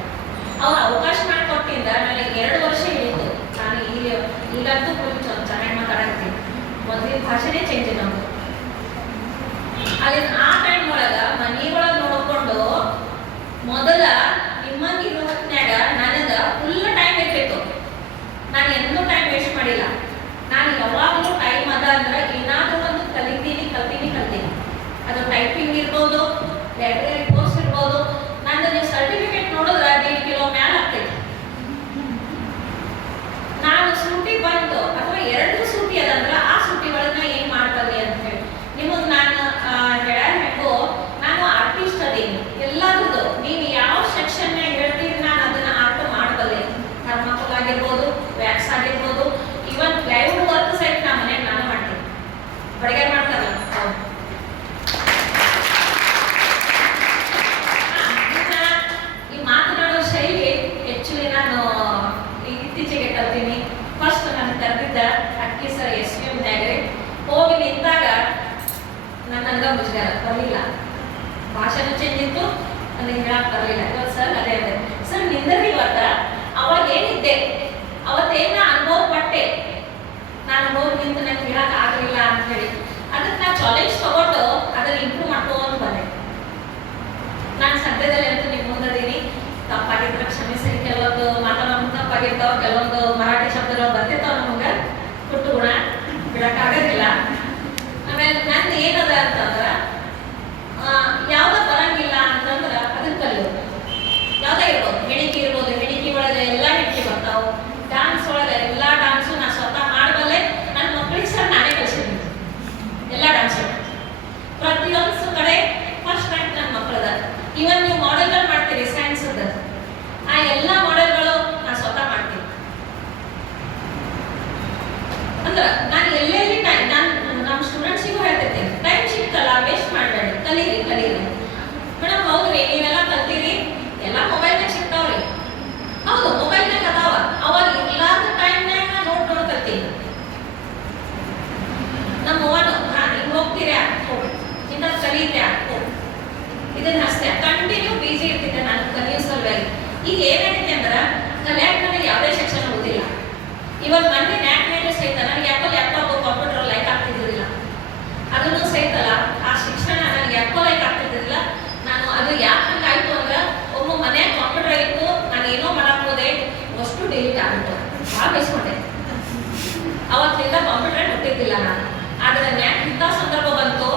ಅವ್ರು ಅವಕಾಶ ಮಾಡಿಕೊಟ್ಟಿಂದ ನನಗೆ 2 ವರ್ಷ ಹಿಡಿತು. ನಾನು ಈಗಂತೂ ಫುಲ್ ಚೆನ್ನಾಗಿ ಮಾತಾಡತ್ತೀನಿ. ಮೊದಲಿನ ಭಾಷೆನೇ ಚೇಂಜ್ ನಮ್ದು. ಅಲ್ಲಿ ಆ ಟೈಮ್ ಒಳಗೆ ಮನೆ ಒಳಗೆ ನೋಡ್ಕೊಂಡು ಮೊದಲ ನಿಮ್ಮಂಗಿರೋ ಹೊತ್ನ್ಯಾಗ ನನಗೆ ಫುಲ್ ಟೈಮ್ ಇರ್ತಿತ್ತು. ನಾನು ಎಂದೂ ಟೈಮ್ ವೇಸ್ಟ್ ಮಾಡಿಲ್ಲ. ನಾನು ಯಾವಾಗಲೂ ಟೈಮ್ ಅದ ಅಂದ್ರೆ ಏನಾದರೂ ಒಂದು ಕಲಿತೀನಿ. ಅದು ಟೈಪಿಂಗ್ ಇರ್ಬೋದು, ಲೈಬ್ರರಿ ಕೋರ್ಸ್ ಇರ್ಬೋದು. ನಂದು ನೀವು ಸರ್ಟಿಫಿಕೇಟ್ ನೋಡಿದ್ರೆ 1.5 ಕಿಲೋ ಮ್ಯಾಲ ಆಗ್ತೈತಿ. ನಾನು ಸೂಟಿ ಬಂದು ಅಥವಾ 2 ಸೂಟಿ ಅದಂದ್ರೆ ಆ ಸೂಟಿ ಒಳಗೆ ಏನು ಮಾಡ್ತಾರೆ ಅಂತ ಹೇಳಿ ನಿಮಗೆ ನಾನು ಹೇಳೋ ನಾನು ಆರ್ಟಿಸ್ಟ್ ಅದೀನಿ. ಎಲ್ಲಾದ್ರದ್ದು ನೀವು ಯಾವ ಸೆಕ್ಷನ್ನಾಗ ಹೇಳ್ತೀರಿ ನಾನು ಅದನ್ನು ಆರ್ಟ್ ಮಾಡಬಲ್ಲೆ. ಥರ್ಮಾಕೋಲ್ ಆಗಿರ್ಬೋದು, ವ್ಯಾಕ್ಸ್ ಆಗಿರ್ಬೋದು, ಇವನ್ ಪ್ಲೈವುಡ್ ವರ್ಕ್ ಸಹಿತ ನಮ್ಮ ಮನೆಯಾಗ ನಾನು ಮಾಡ್ತೀನಿ. ಬಡಿಗೆ ಮಾಡ್ತಾರಲ್ಲ ಈ ಮಾತನಾಡೋ ಶೈಲಿ ಹೆಚ್ಚುಲಿ ನಾನು ಇತ್ತೀಚೆಗೆ ಕಲ್ತೀನಿ. ಫಸ್ಟ್ ನಾನು ಕರೆದಿದ್ದ ಅಕ್ಕಿ ಸರ್ SVM ನ್ಯಾಗ್ರಿ ಹೋಗಿ ನಿಂತಾಗ ನನ್ನ ಹಂಗ ಮುಜುಗರ ಬರಲಿಲ್ಲ. ಭಾಷೆನೂ ಚೇಂಜ್ ಇತ್ತು, ನನಗೆ ಹೇಳಕ್ ಬರಲಿಲ್ಲ. ಇವತ್ತು ಸರ್ ಅದೇ ಅದೇ ಸರ್ ನಿಂದ್ರಿ ಇವತ್ತ. ಅವಾಗ ಏನಿದ್ದೆ ಅವತ್ತೇನ ಅನುಭವ ಪಟ್ಟೆ, ನಾನು ಹೋಗಿ ನಿಂತು ನನಗೆ ಹೇಳಕ್ ಆಗಲಿಲ್ಲ ಅಂತ ಹೇಳಿ ಅದಕ್ಕೆ ನಾನು ಚಾಲೆಂಜ್ ತಗೊಂಡು ಅದನ್ನ ಇಂಪ್ರೂವ್ ಮಾಡ್ಕೊಂಡು ಬಂದೆ. ನಾನು ಸದ್ಯದಲ್ಲಿ ಅಂತೂ ನಿಮ್ಮ ಮುಂದದೀನಿ. ತಪ್ಪಾಗಿದ್ರೆ ಕ್ಷಮಿಸಿ. ಕೆಲವೊಂದು ಮಾತಾಡೋ ತಪ್ಪಾಗಿರ್ತಾವ, ಕೆಲವೊಂದು ಮರಾಠಿ ಶಬ್ದಗಳು ಬರ್ತಿರ್ತಾವ, ನಮಗೆ ಹುಟ್ಟು ಗುಣ ಬಿಡಕ್ಕಾಗೋದಿಲ್ಲ. ಆಮೇಲೆ ನಂದು ಏನದ ಅಂತಂದ್ರೆ ಯಾವ್ದು ಬರಂಗಿಲ್ಲ ಅಂತಂದ್ರೆ ಅದನ್ನ ಕಲಿಯೋದು. ಯಾವುದೇ ಇರ್ಬೋದು, ಹೆಣಿಕೆ ಇರ್ಬೋದು, ಹೆಣಿಕೆ ಒಳಗೆ ಎಲ್ಲ ಹೆಣಿಕೆ ಬರ್ತಾವೆ. ಡಾನ್ಸ್ ಒಳಗೆ ಎಲ್ಲ ಡಾನ್ಸು ನಾನು ಸ್ವತಃ ಮಾಡಬಲ್ಲೆ. ನನ್ನ ಮಕ್ಕಳಿಗೆ ಸರ್ ನಾನೇ ಕಲಿಸಿದ್ದೀನಿ ಎಲ್ಲ ಡಾನ್ಸು. ಪ್ರತಿಯೊಂದು ಕಡೆ ಫಸ್ಟ್ ರ್ಯಾಂಕ್ ನನ್ನ ಮಕ್ಕಳದ. ಇವನ್ ನೀವು ಮಾಡೆಲ್ಗಳು ಮಾಡ್ತೀರಿ ಸೈನ್ಸ್ ಅದ, ಆ ಎಲ್ಲ ಮಾಡೆಲ್ಗಳು ನಾನು ಸ್ವತಃ ಮಾಡ್ತೀನಿ. ಅಂದ್ರೆ ನಾನು ಎಲ್ಲೆಲ್ಲಿ ಟೈಮ್ ನಾನು ನಮ್ಮ ಸ್ಟೂಡೆಂಟ್ಸಿಗೂ ಹೇಳ್ತಿರ್ತೀನಿ, ಟೈಮ್ ಸಿಕ್ತಲ್ಲ ವೇಸ್ಟ್ ಮಾಡಬೇಡಿ, ಕಲೀರಿ. ಮೇಡಮ್ ಹೌದ್ರಿ, ನೀವೆಲ್ಲ ಕಲ್ತೀರಿ, ಎಲ್ಲ ಮೊಬೈಲ್ನಾಗ ಸಿಗ್ತಾವ್ರಿ. ಹೌದು, ಮೊಬೈಲ್ನಾಗ ಅದಾವ. ಅವಾಗ ಇರ್ಲಾರ್ದ ಟೈಮ್ನಾಗ ನಾನು ನೋಡ್ ಕಲ್ತೀನಿ. ನಮ್ಮ ಅವ್ವನು ಹಿಂಗೆ ಹೋಗ್ತೀರಾ ಹೋಗಿ, ಇಂಥ ಕಲೀತ್ಯಾ ಹೋಗಿ, ಇದನ್ನ ಅಷ್ಟೇ ಕಂಟಿನ್ಯೂ ಬಿಜಿ ಇರ್ತಿದ್ದೆ ನಾನು ಕಲಿಯೋ ಸಲುವಾಗಿ. ಈಗ ಏನಾಗಿದೆ ಅಂದ್ರೆ ಕಲಿಯಾಕ ನನಗೆ ಯಾವುದೇ ಸೆಕ್ಷನ್ ಓದಿಲ್ಲ. ಇವಾಗ ಮೊನ್ನೆ ನ್ಯಾಕ್ನೇಲೆ ಸಹಿತ ನನಗೆ ಯಾಕೋ ಲ್ಯಾಪ್ಟಾಪ್ ಕಂಪ್ಯೂಟರ್ ಲೈಕ್ ಆಗ್ತಿದ್ದಿಲ್ಲ. ಅದನ್ನು ಸಹಿತಲ್ಲ ಆ ಶಿಕ್ಷಣ ನನಗೆ ಯಾಕೋ ಲೈಕ್ ಆಗ್ತಿದ್ದಿಲ್ಲ. ನಾನು ಅದು ಯಾಕೆ ಹಂಗಾಯ್ತು ಅಂದ್ರೆ ಒಬ್ಬ ಮನೆಯಾಗ ಕಂಪ್ಯೂಟರ್ ಇತ್ತು, ನಾನು ಏನೋ ಮಾಡಕ್ ಹೋದೆ, ಅಷ್ಟು ಡಿಲೀಟ್ ಆಗ್ಬಿಟ್ಟು ಭಾಳ ಬಯಸ್ಕೊಂಡೆ. ಅವತ್ತಿಂದ ಕಂಪ್ಯೂಟರ್ ಗೊತ್ತಿದ್ದಿಲ್ಲ ನಾನು. ಆದರೆ ನ್ಯಾಕ್ ಇಂಥ ಸಂದರ್ಭ ಬಂತು,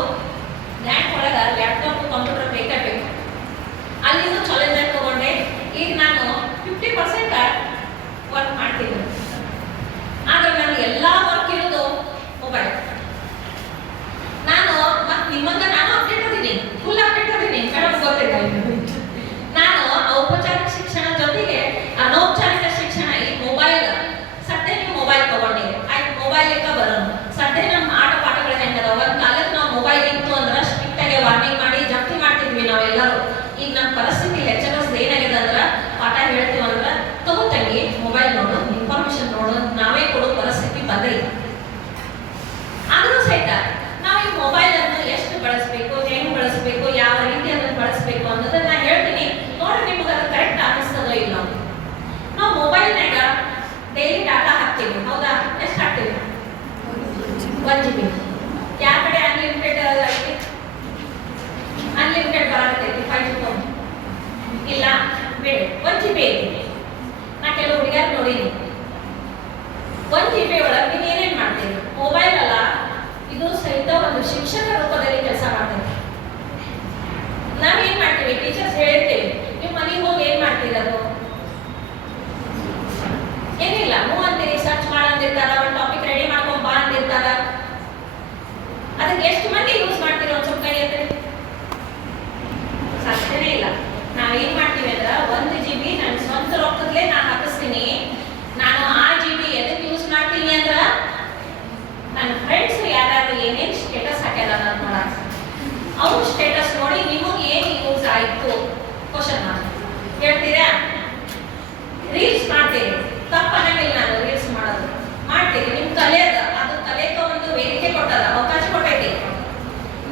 ನ್ಯಾಕ್ ಒಳಗೆ ಲ್ಯಾಪ್ಟಾಪ್ ಕಂಪ್ಯೂಟರ್ ಬೇಕೇ ಬೇಕು. ಆ ಈಗ ನಮ್ಮ ಪರಿಸ್ಥಿತಿ ಲೆಕ್ಚರರ್ಸ್ ಏನಾಗಿದೆ ಅಂದ್ರೆ ಪಾಠ ಹೇಳ್ತೀವಿ ಅಂದ್ರೆ ತಗೋತಂಗಿ ಮೊಬೈಲ್ ನೋಡು, ಇನ್ಫಾರ್ಮೇಶನ್ ನೋಡು, ನಾವೇ ಕೊಡೋ ಪರಿಸ್ಥಿತಿ ಬಂದೈತಿ. ಆದರೂ ಸಹಿತ ನಾವು ಈ ಮೊಬೈಲ್ ಅನ್ನು ಎಷ್ಟು ಬಳಸಬೇಕು, ಹೆಂಗ್ ಬಳಸಬೇಕು, ಯಾವ ರೀತಿ ಅದನ್ನು ಬಳಸಬೇಕು ಅನ್ನೋದನ್ನ ನಾ ಹೇಳ್ತೀನಿ. ನೋಡ್ರಿ ನಿಮ್ಗೆ ಅದು ಕರೆಕ್ಟ್ ಅನ್ನಿಸ್ತದೋ ಇಲ್ಲ. ನಾವು ಮೊಬೈಲ್ನಾಗ ಡೈಲಿ ಡಾಟಾ ಹಾಕ್ತೀವಿ, ಹೌದಾ? ಎಷ್ಟು ಹಾಕ್ತೀವಿ? 1 GB. ಯಾವ ಕಡೆ ಅನ್ಲಿಮಿಟೆಡ್ ಐತಿ? ಅನ್ಲಿಮಿಟೆಡ್ ಬರಾಕತ್ತೈತಿ 5 GB. ಇಲ್ಲ ಬೇಡ, 1 GB ಐತಿ. ನಾ ಕೆಲವು ಹುಡುಗಿಯರು ನೋಡೀನಿ 1 GB ಒಳಗೆ ನೀವು ಏನೇನು ಮಾಡ್ತೀರಿ? ಮೊಬೈಲ್ ಅಲ್ಲ, ಇದು ಸಹಿತ ಒಂದು ಶಿಕ್ಷಕ ರೂಪದಲ್ಲಿ ಕೆಲಸ ಮಾಡ್ತೇವೆ. ನಾವೇನ್ ಮಾಡ್ತೀವಿ? ಟೀಚರ್ಸ್ ಹೇಳಿರ್ತೇವೆ, ನೀವು ಮನೆಗೆ ಹೋಗಿ ಏನ್ ಮಾಡ್ತೀರಿ? ಅದು ಏನಿಲ್ಲ, ಮೂವ್ ಅಂತೀರಿ, ಸರ್ಚ್ ಮಾಡಂದಿರ್ತಾರ, ಒಂದು ಟಾಪಿಕ್ ರೆಡಿ ಮಾಡ್ಕೊಂಡ್ ಬಾ ಅಂದಿರ್ತಾರ. ಅದಕ್ಕೆ ಎಷ್ಟು ಮಂದಿ ಯೂಸ್ ಮಾಡ್ತೀರಿ? ಒಂದು ಸ್ವಲ್ಪ ಕೈ ಎತ್ತಿರಿ. ಸಾಧ್ಯನೇ ಇಲ್ಲ. ನಾವೇನ್ ಮಾಡ್ತೀವಿ ಅಂದ್ರೆ 1 GB ನನ್ನ ಸ್ವಂತ ರೊಕ್ಕದಲ್ಲೇ ನಾನು ಹಾಕಿಸ್ತೀನಿ. ನಾನು ಆ GB ಎದಕ್ಕೆ ಯೂಸ್ ಮಾಡ್ತೀನಿ ಅಂದ್ರ ನನ್ನ ಫ್ರೆಂಡ್ಸ್ ಯಾರ್ಯಾರು ಏನೇನು ಸ್ಟೇಟಸ್ ಹಾಕ್ಯಾರ ನಾನು ನೋಡಕ್, ಅವ್ರ ಸ್ಟೇಟಸ್ ನೋಡಿ ನಿಮಗೆ ಏನು ಯೂಸ್ ಆಯ್ತು ಕ್ವಶನ್ ಹೇಳ್ತೀರಾ? ರೀಲ್ಸ್ ಮಾಡ್ತೀರಿ, ತಪ್ಪನ್ನಂಗಿಲ್ಲ, ನಾನು ರೀಲ್ಸ್ ಮಾಡೋದು ಮಾಡ್ತೀರಿ. ನಿಮ್ಮ ಕಲೆ ಅದ, ಅದು ಕಲೆಗೆ ಒಂದು ವೇದಿಕೆ ಕೊಟ್ಟದ, ಅವಕಾಶ ಕೊಟ್ಟೈತಿ.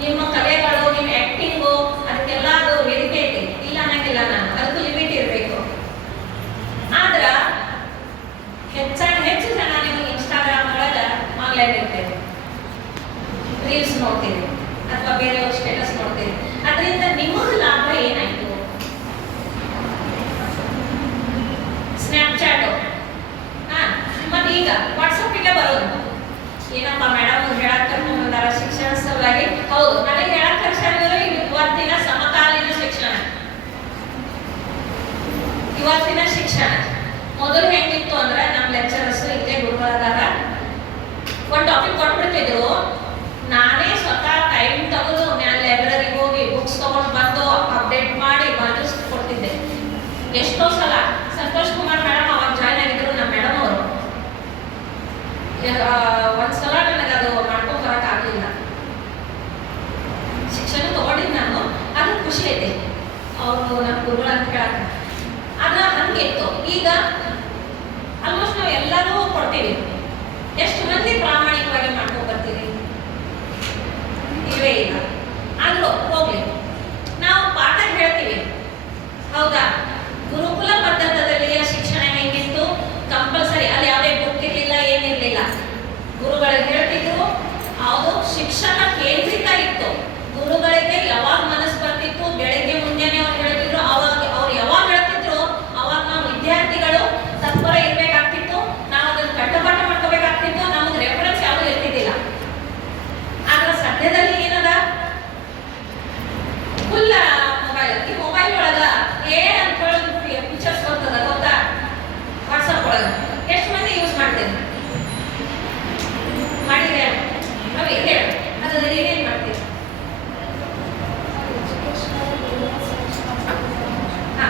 ನಿಮ್ಮ ಕಲೆಗಳು, ನಿಮ್ಮ ಆಕ್ಟಿಂಗು, ಅದಕ್ಕೆಲ್ಲ ಅದು ವೇದಿಕೆ ಐತಿ. ಇಲ್ಲ ಅನ್ನಂಗಿಲ್ಲ ನಾನು, ಅದಕ್ಕೂ ಲಿಮಿಟ್ ಇರಬೇಕು. ಆದ್ರ ಹೆಚ್ಚು ಜನ ನೀವು ಇನ್ಸ್ಟಾಗ್ರಾಮ್ ಒಳಗೆ ಆನ್ಲೈನ್ ಇರ್ತೇವೆ, ರೀಲ್ಸ್ ನೋಡ್ತೀರಿ ಅಥವಾ ಬೇರೆಯವ್ರ ಸ್ಟೇಟಸ್ ನೋಡ್ತೀರಿ. ಅದರಿಂದ ನಿಮಗೆ ಲಾಭ ಏನಾಯ್ತು? ಸ್ನ್ಯಾಪ್ಚಾಟ್, ಮತ್ತೆ ಈಗ ವಾಟ್ಸಪ್ಪಿಗೆ ಬರೋದು. ಏನಪ್ಪ ಮೇಡಮ್ ಹೇಳಕ್ ಕರ್ಕೊಂಡು ಬಂದಾರ ಶಿಕ್ಷಣ ಸಲುವಾಗಿ. ಹೌದು, ನನಗೆ ಹೇಳಕ್ ಕರ್ಸಿದ್ರೆ ಇವತ್ತಿನ ಸಮಕಾಲೀನ ಶಿಕ್ಷಣ, ಇವತ್ತಿನ ಶಿಕ್ಷಣ. ಮೊದಲು ಹೆಂಗಿತ್ತು ಅಂದ್ರೆ ನಮ್ಮ ಲೆಕ್ಚರರ್ಸ್ ಇಲ್ಲೇ ಗುರುಗಳಾದಾಗ ಒಂದು ಟಾಪಿಕ್ ಕೊಟ್ಬಿಡ್ತಿದ್ರು, ನಾನೇ ಸ್ವತಃ ಟೈಮ್ ತಗೊಂಡು ನಾನು ಲೈಬ್ರರಿಗೆ ಹೋಗಿ ಬುಕ್ಸ್ ತಗೊಂಡು ಬಂದು ಅಪ್ಡೇಟ್ ಮಾಡಿ ಬರೆದು ಕೊಡ್ತಿದ್ದೆ. ಎಷ್ಟೋ ಸಲ ಸಂತೋಷ್ ಕುಮಾರ್ ಮೇಡಮ್ ಅವಾಗ ಜಾಯ್ನ್ ಆಗಿದ್ರು ನಮ್ಮ ಮೇಡಮ್ ಅವರು. ಒಂದ್ಸಲ ನನಗೆ ಅದು ಮಾಡ್ಕೊಂಡು ಬರಕ್ ಆಗಲಿಲ್ಲ. ಶಿಕ್ಷಣ ತಗೊಂಡಿದ್ದು ನಾನು, ಅದು ಖುಷಿ ಐತೆ ಅವರು ನಮ್ಮ ಗುರುಗಳ ಅಂತ ಹೇಳಕ್. ಆದ್ರೆ ಹಂಗಿತ್ತು. ಈಗ ಆಲ್ಮೋಸ್ಟ್ ನಾವು ಎಲ್ಲರೂ ಕೊಡ್ತೀವಿ. ಎಷ್ಟು ಮಂದಿ ಪ್ರಾಮಾಣಿಕವಾಗಿ ಮಾಡ್ಕೊಂಡು ಬರ್ತೀರಿ? ಇಲ್ಲವೇ ಇಲ್ಲ. ಆದ್ರೂ ಹೋಗ್ಲಿ, ನಾವು ಪಾಠ ಹೇಳ್ತೀವಿ, ಹೌದಾ? ಗುರುಕುಲ ಪದ್ಧತಿಯಲ್ಲಿ ಶಿಕ್ಷಣ ಹೆಂಗಿತ್ತು? ಕಂಪಲ್ಸರಿ, ಅಲ್ಲಿ ಯಾವುದೇ ಬುಕ್ ಇರಲಿಲ್ಲ, ಏನಿರಲಿಲ್ಲ. ಗುರುಗಳಿಗೆ ಹೇಳ್ತಿದ್ರು, ಅದು ಶಿಕ್ಷಣ ಕೇಂದ್ರಿತ ಇತ್ತು. ಗುರುಗಳಿಗೆ ಯಾವಾಗ ಮನಸ್ಸು ಬರ್ತಿತ್ತು, ಬೆಳಗ್ಗೆ ಮುಂಜಾನೆ ಅವ್ರು ಹೇಳ್ತಿದ್ರು, ಅವಾಗ ಅವ್ರು ಯಾವಾಗ ಹೇಳ್ತಿದ್ರು ಅವಾಗ ನಾವು ವಿದ್ಯಾರ್ಥಿಗಳು ತತ್ಪರ ಇರ್ಬೇಕಾಗ್ತಿತ್ತು. ನಾವು ಅದನ್ನು ಕಟ್ಟಪಾಠ ಮಾಡ್ಕೋಬೇಕಾಗ್ತಿತ್ತು. ನಮಗೆ ರೆಫರೆನ್ಸ್ ಯಾವುದು ಇರ್ತಿದ್ದಿಲ್ಲ. ಆದ್ರೆ ಸದ್ಯದಲ್ಲಿ ಏನದ? Full mobile. ಈ ಮೊಬೈಲ್ ಒಳಗ ಏನಂತ ಹೇಳೋದು ಪಿಕ್ಚರ್ಸ್ ಬರ್ತದ ಗೊತ್ತಾ? ವಾಟ್ಸಪ್ ಒಳಗ ಎಷ್ಟು ಮಂದಿ ಯೂಸ್ ಮಾಡ್ತೀರಿ? ಮಾಡಿದ್ರೆ ಅವಿ ಹೇಳು, ಅದ್ರಲ್ಲಿ ಏನೇನು ಮಾಡ್ತೀರಿ?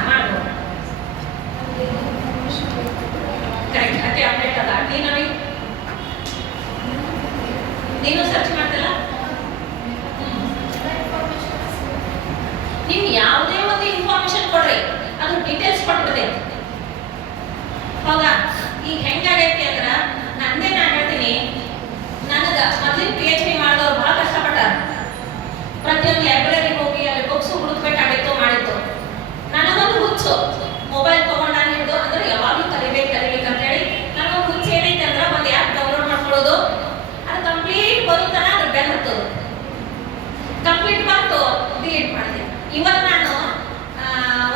ಮಾಡ್ಬೋದು, ಕರೆಕ್ಟ್. ಅದೇ ಅಪ್ಡೇಟ್ ಅದ. ನೀನು ಸರ್ಚ್ ಮಾಡ್ತಿಲ್ಲ? ನೀವು ಯಾವುದೇ ಒಂದು ಇನ್ಫಾರ್ಮೇಶನ್ ಕೊಡ್ರಿ, ಅದು ಡೀಟೇಲ್ಸ್ ಕೊಟ್ಬಿಡ್ತೈತಿ, ಹೌದಾ? ಈಗ ಹೆಂಗಾಗೈತಿ ಅಂದ್ರ ನಾನು ಹೇಳ್ತೀನಿ, ನನಗೆ ಮೊದಲಿನ PhD ಮಾಡಿದವ್ರು ಬಹಳ ಕಷ್ಟಪಟ್ಟಾರ. ಪ್ರತಿಯೊಂದು ಲೈಬ್ರರಿಗೆ ಹೋಗಿ ಅಲ್ಲಿ ಬುಕ್ಸ್ ಹುಡುಕ್ಬೇಕಾಗಿತ್ತು, ಮಾಡಿತ್ತು. ನನಗೊಂದು ಹುಚ್ಚು, ಮೊಬೈಲ್ ತಗೊಂಡು ನಾನು ಹಿಡಿದು ಅಂದ್ರೆ ಯಾವಾಗಲೂ ಕಲಿಬೇಕು ಅಂತ ಹೇಳಿ ನನಗೊಂದು ಹುಚ್ಚು ಏನೈತೆ ಅಂದ್ರೆ ಒಂದು ಆ್ಯಪ್ ಡೌನ್ಲೋಡ್ ಮಾಡ್ಕೊಳ್ಳೋದು. ಅದು ಕಂಪ್ಲೀಟ್ ಬರುತ್ತಾನ ಅದ್ರ ಬೆನ್ ಹತ್ತೋದು. ಕಂಪ್ಲೀಟ್ ಬಂತು, ಡಿಲೀಟ್ ಮಾಡಿದೆ. ಇವತ್ತು ನಾನು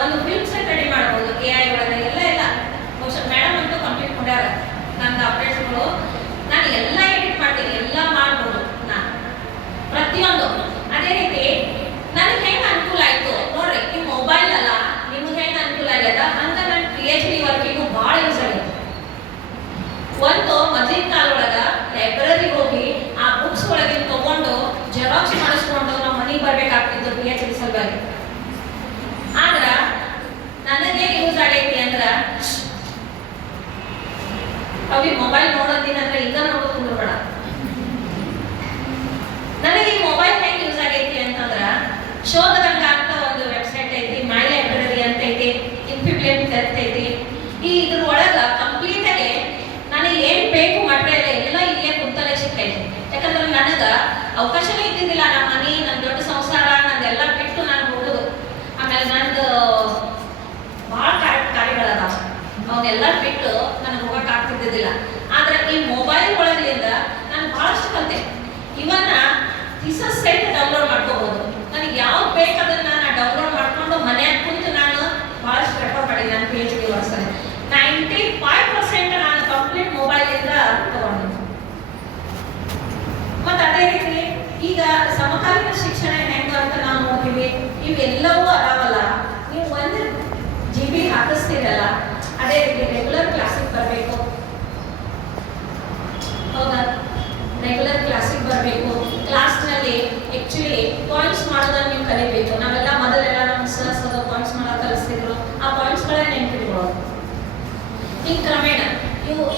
ಒಂದು ಫಿಲ್ಮ್ ಸೆಟ್ ರೆಡಿ ಮಾಡ್ಬೋದು AI ಒಳಗೆ. ಎಲ್ಲ ಬಹುಶಃ ಮೇಡಮ್ ಅಂತೂ ಕಂಪ್ಲೀಟ್ ಮಾಡ್ಯಾರ ನನ್ನ ಅಪ್ಡೇಟ್ಸ್ಗಳು. ನಾನು ಎಲ್ಲ ಎಡಿಟ್ ಮಾಡ್ತೀನಿ, ಎಲ್ಲ ಮಾಡ್ಬೋದು ನಾನು ಪ್ರತಿಯೊಂದು. ಅದೇ ರೀತಿ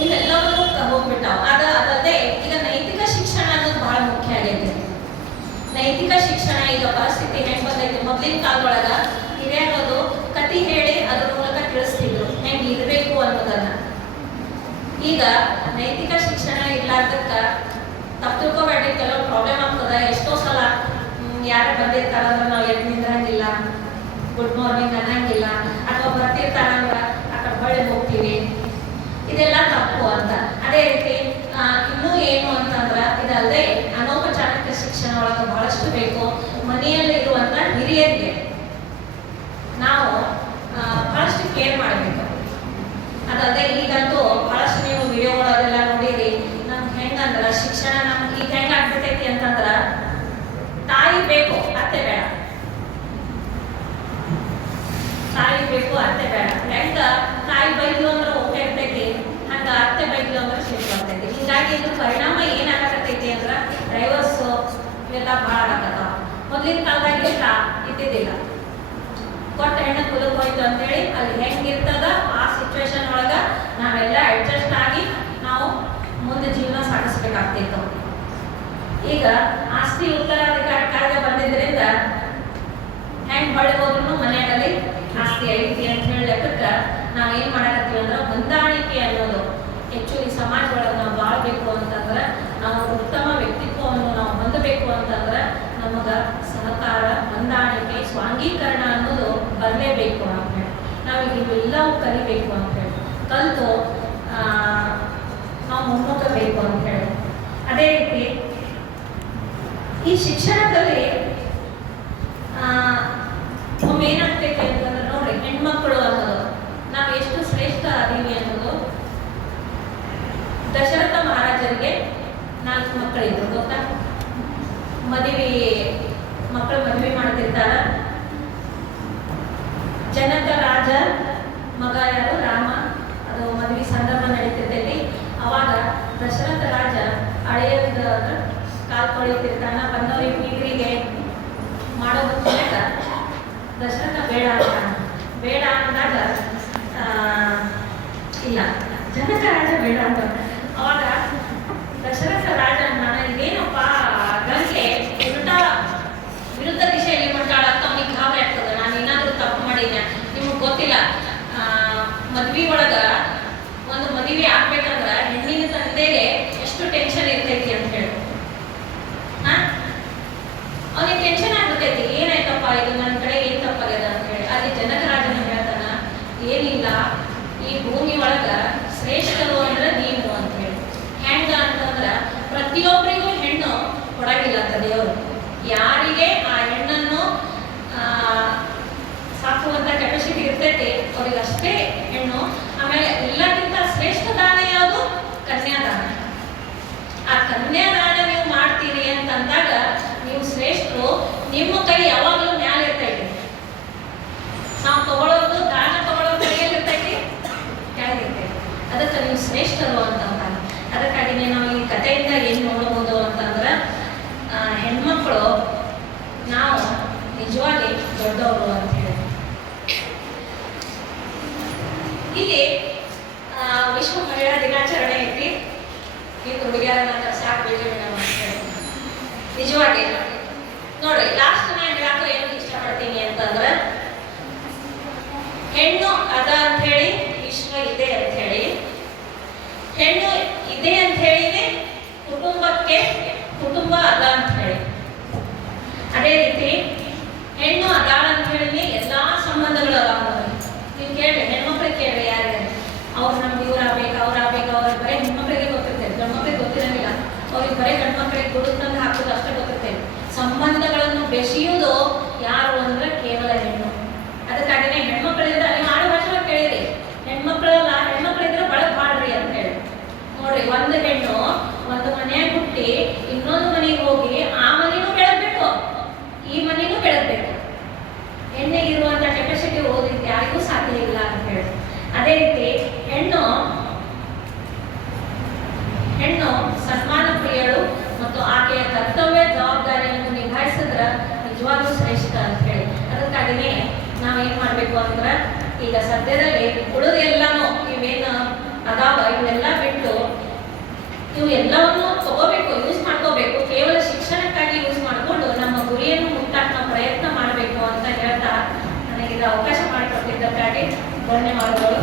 ಇವೆಲ್ಲವೂ ಹೋಗ್ಬಿಟ್ಟಾವ. ಅದಲ್ಲದೆ ಈಗ ನೈತಿಕ ಶಿಕ್ಷಣ ಅನ್ನೋದು ಬಹಳ ಮುಖ್ಯ ಆಗೈತೆ. ನೈತಿಕ ಶಿಕ್ಷಣ ಈಗ ಪರಿಸ್ಥಿತಿ ಹೆಂಗ್ ಬಂದೈತೆ, ಮೊದಲಿನ ಕಾಲದೊಳಗ ಹಿರಿಯರೋದು ಕತಿ ಹೇಳಿ ಅದ್ರ ಮೂಲಕ ತಿಳಿಸ್ತಿದ್ರು ಹೆಂಗ್ ಇರಬೇಕು ಅನ್ನೋದನ್ನ. ಈಗ ನೈತಿಕ ಶಿಕ್ಷಣ ಇರ್ಲಾರ್ದಕ್ಕ ತಪ್ಪು ತಿಳ್ಕೊಬೇಡಿ, ಕೆಲವು ಪ್ರಾಬ್ಲಮ್ ಆಗ್ತದ. ಎಷ್ಟೋ ಸಲ ಯಾರು ಬಂದಿರ್ತಾರಂದ್ರೆ ನಾವು ಎದ್ದು ನಿಂದ್ರಂಗಿಲ್ಲ, ಗುಡ್ ಮಾರ್ನಿಂಗ್ ಅನ್ನಂಗಿಲ್ಲ, ಅಥವಾ ಬರ್ತಿರ್ತಾರಂದ್ರ ಆ ಕಡೆ ಹೊಳೆ ಹೋಗ್ತೀವಿ. ಇದೆಲ್ಲ ತಪ್ಪು ಅಂತ. ಅದೇ ರೀತಿ ಇನ್ನೂ ಏನು ಅಂತಂದ್ರ ಇದಲ್ಲದೆ ಅನೌಪಚಾರಿಕ ಶಿಕ್ಷಣ ಒಳಗೆ ಬಹಳಷ್ಟು ಬೇಕು. ಮನೆಯಲ್ಲಿ ಇರುವಂತ ಹಿರಿಯರಿಗೆ ನಾವು ಬಹಳಷ್ಟು ಕೇರ್ ಮಾಡಬೇಕು. ಅದಲ್ಲದೆ ಈಗಂತೂ ಬಹಳಷ್ಟು ನೀವು ವಿಡಿಯೋಗಳಲ್ಲೆಲ್ಲ ನೋಡಿರಿ. ನಮ್ಗೆ ಹೆಂಗಂದ್ರ ಶಿಕ್ಷಣ ನಮ್ಗೆ ಈಗ ಹೆಂಗ ಆಗ್ಬಿಟ್ಟೈತಿ ಅಂತಂದ್ರ ತಾಯಿ ಬೇಕು ಅತ್ತೆ ಬೇಡ, ತಾಯಿ ಬೇಕು ಅತ್ತೆ ಬೇಡ. ಹೆಂಗ ತಾಯಿ ಬೈದ್ಲು ಅಂದ್ರೆ ಒಪ್ಪೆ ಇರ್ತೈತಿ, ಹಂಗ ಅತ್ತೆ ಬೈದ್ಲು ಅಂದ್ರೆ ಸಿಟ್ಟು ಬರ್ತೈತಿ. ಹೀಗಾಗಿ ಇದ್ರ ಪರಿಣಾಮ ಏನಾಗತೈತಿ ಅಂದ್ರ ಡೈವರ್ಸ್ ಇವೆಲ್ಲ ಭಾಳ ಆಗತ್ತಾವ. ಮೊದ್ಲಿನ ಕಾಲದಾಗ ಇದ್ದಿದ್ದಿಲ್ಲ. ಕೊಟ್ಟ ಹೆಣ್ಣು ಕುಲಕ್ ಹೋಯ್ತು ಅಂತೇಳಿ ಅಲ್ಲಿ ಹೆಂಗಿರ್ತದ ಆ ಸಿಚುವೇಶನ್ ಒಳಗ ನಾವೆಲ್ಲ ಅಡ್ಜಸ್ಟ್ ಆಗಿ ನಾವು ಮುಂದೆ ಜೀವನ ಸಾಗಿಸ್ಬೇಕಾಗ್ತಿತ್ತು. ಈಗ ಆಸ್ತಿ ಉತ್ತರಾಧಿಕಾರ ಕಾಯ್ದೆ ಬಂದಿದ್ದರಿಂದ ಹೆಂಗ್ ಹೊಳೆ ಹೋದ್ರು ಮನೆಯಲ್ಲಿ ಆಸ್ತಿ ಐತಿ ಅಂತ ಹೇಳಿ ಲೆಕ್ಕಕ್ಕೆ ನಾವೇನ್ ಮಾಡಕತ್ತೀವಿ ಅಂದ್ರೆ ಹೊಂದಾಣಿಕೆ ಅನ್ನೋದು ಆಕ್ಚುಲಿ ಸಮಾಜ ಒಳಗೆ ನಾವು ಬಾಳ್ಬೇಕು ಅಂತಂದ್ರೆ, ನಾವು ಉತ್ತಮ ವ್ಯಕ್ತಿತ್ವವನ್ನು ನಾವು ಹೊಂದಬೇಕು ಅಂತಂದ್ರೆ ನಮಗ ಸಹಕಾರ, ಹೊಂದಾಣಿಕೆ, ಸ್ವಾಂಗೀಕರಣ ಅನ್ನೋದು ಬರಲೇಬೇಕು ಅಂತ ಹೇಳಿ ನಾವೀಗ ಇವೆಲ್ಲವೂ ಕಲಿಬೇಕು ಅಂತ ಹೇಳಿ ಕಲಿತು ನಾವು ಮುನ್ನುಗ್ಗಬೇಕು ಅಂತ ಹೇಳಿ. ಅದೇ ರೀತಿ ಈ ಶಿಕ್ಷಣದಲ್ಲಿ ಒಮ್ಮೆ ಏನಾಗ್ತೈತೆ ಅಂತಂದ್ರೆ ನೋಡ್ರಿ, ಹೆಣ್ಮಕ್ಳು ಅನ್ನೋದು ನಾವು ಎಷ್ಟು ಶ್ರೇಷ್ಠ ಅದೀವಿ ಅನ್ನೋದು. ದಶರಥ ಮಹಾರಾಜರಿಗೆ 4 ಮಕ್ಕಳಿದ್ರು ಗೊತ್ತಾ? ಮಕ್ಕಳು ಮದುವೆ ಮಾಡ್ತಿರ್ತಾರ. ಜನಕ ರಾಜ ಮಗ ಯಾರು? ರಾಮ. ಅದು ಮದುವೆ ಸಂದರ್ಭ ನಡೀತಿರ್ತೈತಿ. ಅವಾಗ ದಶರಥ ರಾಜ ಹಳೆಯದ ಕಾಲ್ ತೊಳಿತಿರ್ತಾನ. ಬಂದವರಿಗೆ ಬೀಗರಿಗೆ ಮಾಡೋ ಹೊತ್ತಿನಾಗ ದಶರಥ ಬೇಡ ಅಂತಾನ. ಬೇಡ ಅಂದಾಗ ಇಲ್ಲ, ಜನಕ ರಾಜ ಬೇಡ ಅಂತ. ಅವಾಗ ದಶರಥ ರಾಜ ಇದೇನಪ್ಪ ಗಂಗೆ ಉಲ್ಟಾ ವಿರುದ್ಧ ದಿಶೆಯಲ್ಲಿ ಮಾಡ್ತಾಳಂತ ಅವನಿಗೆ ಗಾಬರಿ ಆಗ್ತದೆ. ನಾನು ಏನಾದರೂ ತಪ್ಪು ಮಾಡಿದ್ದೆ, ನಿಮ್ಗೆ ಗೊತ್ತಿಲ್ಲ. ಮದ್ವಿ ಒಳಗ ಒಂದು ಮದುವೆ ಆಗ್ಬೇಕಂದ್ರ ಹೆಣ್ಣಿನ ತಂದೆಗೆ ಎಷ್ಟು ಟೆನ್ಷನ್ ಇರ್ತೈತಿ ಅಂತ ಹೇಳಿ. ಅವನಿಗೆ ಟೆನ್ಷನ್ ಆಗ್ಬಿಟ್ಟೈತಿ, ಏನಾಯ್ತಪ್ಪ ಇದು ನನ್ನ ಕಡೆ ಏನ್ ತಪ್ಪಾಗ್ಯದ ಅಂತ ಹೇಳಿ. ಅಲ್ಲಿ ಜನಕರಾಜನ ಹೇಳ್ತಾನ, ಏನಿಲ್ಲ, ಈ ಭೂಮಿ ಒಳಗ ಶ್ರೇಷ್ಠರು ಅಂದ್ರೆ ನೀವು ಅಂತ ಹೇಳಿ. ಹೆಂಗ ಅಂತಂದ್ರ ಪ್ರತಿಯೊಬ್ಬರಿಗೂ ಹೆಣ್ಣು ಕೊಡಂಗಿಲ್ಲ ಅಂತ ದೇವರು. ಯಾರಿಗೆ ಆ ಹೆಣ್ಣನ್ನು ಸಾಕುವಂತ ಕೆಪಾಸಿಟಿ ಇರ್ತೈತಿ ಅವ್ರಿಗೆ ಅಷ್ಟೇ ಹೆಣ್ಣು. ಆಮೇಲೆ ಎಲ್ಲಕ್ಕಿಂತ ಶ್ರೇಷ್ಠ ದಾನ ಯಾವುದು? ಕನ್ಯಾದಾನ. ಆ ಕನ್ಯಾದಾನ ನೀವು ಮಾಡ್ತೀರಿ ಅಂತಂದಾಗ ನೀವು ಶ್ರೇಷ್ಠರು. ನಿಮ್ಮ ಕೈ ಯಾವಾಗಲೂ ಮ್ಯಾಲ ಇರ್ತೈತಿ. ನಾವು ತಗೊಳ್ಳೋದು, ದಾನ ತಗೊಳ್ಳೋದು ಕೈಯಲ್ಲಿ ಇರ್ತೈತಿ, ಕೆಳಗಿರ್ತೈತಿ. ಅದಕ್ಕೆ ನೀವು ಶ್ರೇಷ್ಠರು ಅಂತಂತಾರೆ. ಅದಕ್ಕಾಗಿನೇ ನಾವು ಈ ಕಥೆಯಿಂದ ಏನು ನೋಡ್ಬೋದು ಅಂತಂದ್ರೆ, ಹೆಣ್ಮಕ್ಳು ನಾವು ನಿಜವಾಗಿ ದೊಡ್ಡವರು ಅಂತ ಹೇಳಿ. ಇಲ್ಲಿ ವಿಶ್ವ ಮಹಿಳಾ ದಿನಾಚರಣೆ ಐತಿ. ಈ ಹುಡುಗಿಯರನ್ನ ಸಾಕು ಬೇಡ ಅಂತ ಹೇಳಿ ನಿಜವಾಗಿ ನೋಡ್ರಿ. ಲಾಸ್ಟ್ ನಾನು ಹೇಳಕ್ಕೆ ಏನು ಇಷ್ಟಪಡ್ತೀನಿ ಅಂತಂದ್ರೆ, ಹೆಣ್ಣು ಅದ ಅಂತ ಹೇಳಿ ವಿಶ್ವ ಇದೆ ಅಂತ ಹೇಳಿ, ಹೆಣ್ಣು ಇದೆ ಅಂತ ಹೇಳಿನೇ ಕುಟುಂಬಕ್ಕೆ ಕುಟುಂಬ ಅದ ಅಂತ ಹೇಳಿ. ಅದೇ ರೀತಿ ಹೆಣ್ಣು ಅದಾಳ ಅಂತ ಹೇಳಿನೇ ಎಲ್ಲಾ ಸಂಬಂಧಗಳು ಅದಾವ. ನೀವು ಕೇಳ್ರಿ, ಹೆಣ್ಮಕ್ಳಿಗೆ ಕೇಳ್ರಿ, ಯಾರಿಗೆ ಅವ್ರು ನಮ್ಗೆ ಇವ್ರಾಗಬೇಕು ಅವ್ರಾಗಬೇಕು, ಅವ್ರಿಗೆ ಬರೀ ಹೆಣ್ಮಕ್ಳಿಗೆ ಗೊತ್ತಿರ್ತೈತೆ, ಗಂಡ್ಮಕ್ಳಿಗೆ ಗೊತ್ತಿರಂಗಿಲ್ಲ. ಅವ್ರಿಗೆ ಬರೀ ಗಂಡ್ಮಕ್ಳಿಗೆ ದುಡಿದಂಗೆ ಹಾಕೋದು ಅಷ್ಟೇ ಗೊತ್ತಿರ್ತೈತೆ. ಸಂಬಂಧಗಳನ್ನು ಬೆಸೆಯುವುದು ಯಾರು ಅಂದ್ರೆ ಕೇವಲ ಹೆಣ್ಣು. ಅದಕ್ಕಾಗಿನೇ ಹೆಣ್ಮಕ್ಳಿಂದ ನೀವು ಆಡು ಭಾಷೆ ಕೇಳಿರಿ, ಹೆಣ್ಮಕ್ಳಲ್ಲ ಹೆಣ್ಮಕ್ಳಿದ್ರೆ ಬಳಕೆ ಮಾಡ್ರಿ ಅಂತ ಹೇಳಿ. ನೋಡ್ರಿ, ಒಂದು ಹೆಣ್ಣು ಒಂದು ಮನೆಯಾಗ ಹುಟ್ಟಿ ಇನ್ನೊಂದು ಮನೆಗೆ ಹೋಗಿ ಆ ಮನೆನೂ ಬೆಳಗ್ಬೇಕು, ಈ ಮನೆನೂ ಬೆಳಗ್ಬೇಕು. ಹೆಣ್ಣಿಗೆ ಇರುವಂತ ಕೆಪಾಸಿಟಿ ಓದಲಿಕ್ಕೆ ಯಾರಿಗೂ ಸಾಧ್ಯ ಇಲ್ಲ ಅಂತ ಹೇಳಿ. ಅದೇ ರೀತಿ ಹೆಣ್ಣು ಸನ್ಮಾನ ಪ್ರಿಯಳು ಮತ್ತು ಆಕೆಯ ಕರ್ತವ್ಯ ಜವಾಬ್ದಾರಿಯನ್ನು ನಿಭಾಯಿಸಿದ್ರ ನಿಜವಾಗ್ಲೂ ಶ್ರೇಷ್ಠ ಅಂತ ಹೇಳಿ. ಅದಕ್ಕಾಗಿನೇ ನಾವೇನ್ ಮಾಡ್ಬೇಕು ಅಂದ್ರೆ, ಈಗ ಸದ್ಯದಲ್ಲಿ ಉಳಿದ ಎಲ್ಲಾನು ಇವೇನು ಅದಾವ ಇವೆಲ್ಲ ಬಿಟ್ಟು ಇವು ಎಲ್ಲವನ್ನು ತಗೋಬೇಕು, ಯೂಸ್ ಮಾಡ್ಕೋಬೇಕು. ಕೇವಲ ಶಿಕ್ಷಣಕ್ಕಾಗಿ ಯೂಸ್ ಮಾಡಿಕೊಂಡು ನಮ್ಮ ಗುರಿಯನ್ನು ಮುಟ್ಟಾಕ ನಾವು ಪ್ರಯತ್ನ ಮಾಡಬೇಕು ಅಂತ ಹೇಳ್ತಾ ನನಗೆ ಇದು ಅವಕಾಶ ಮಾಡಿಕೊಟ್ಟಿದ್ದಕ್ಕಾಗಿ ಧನ್ಯವಾದಗಳು.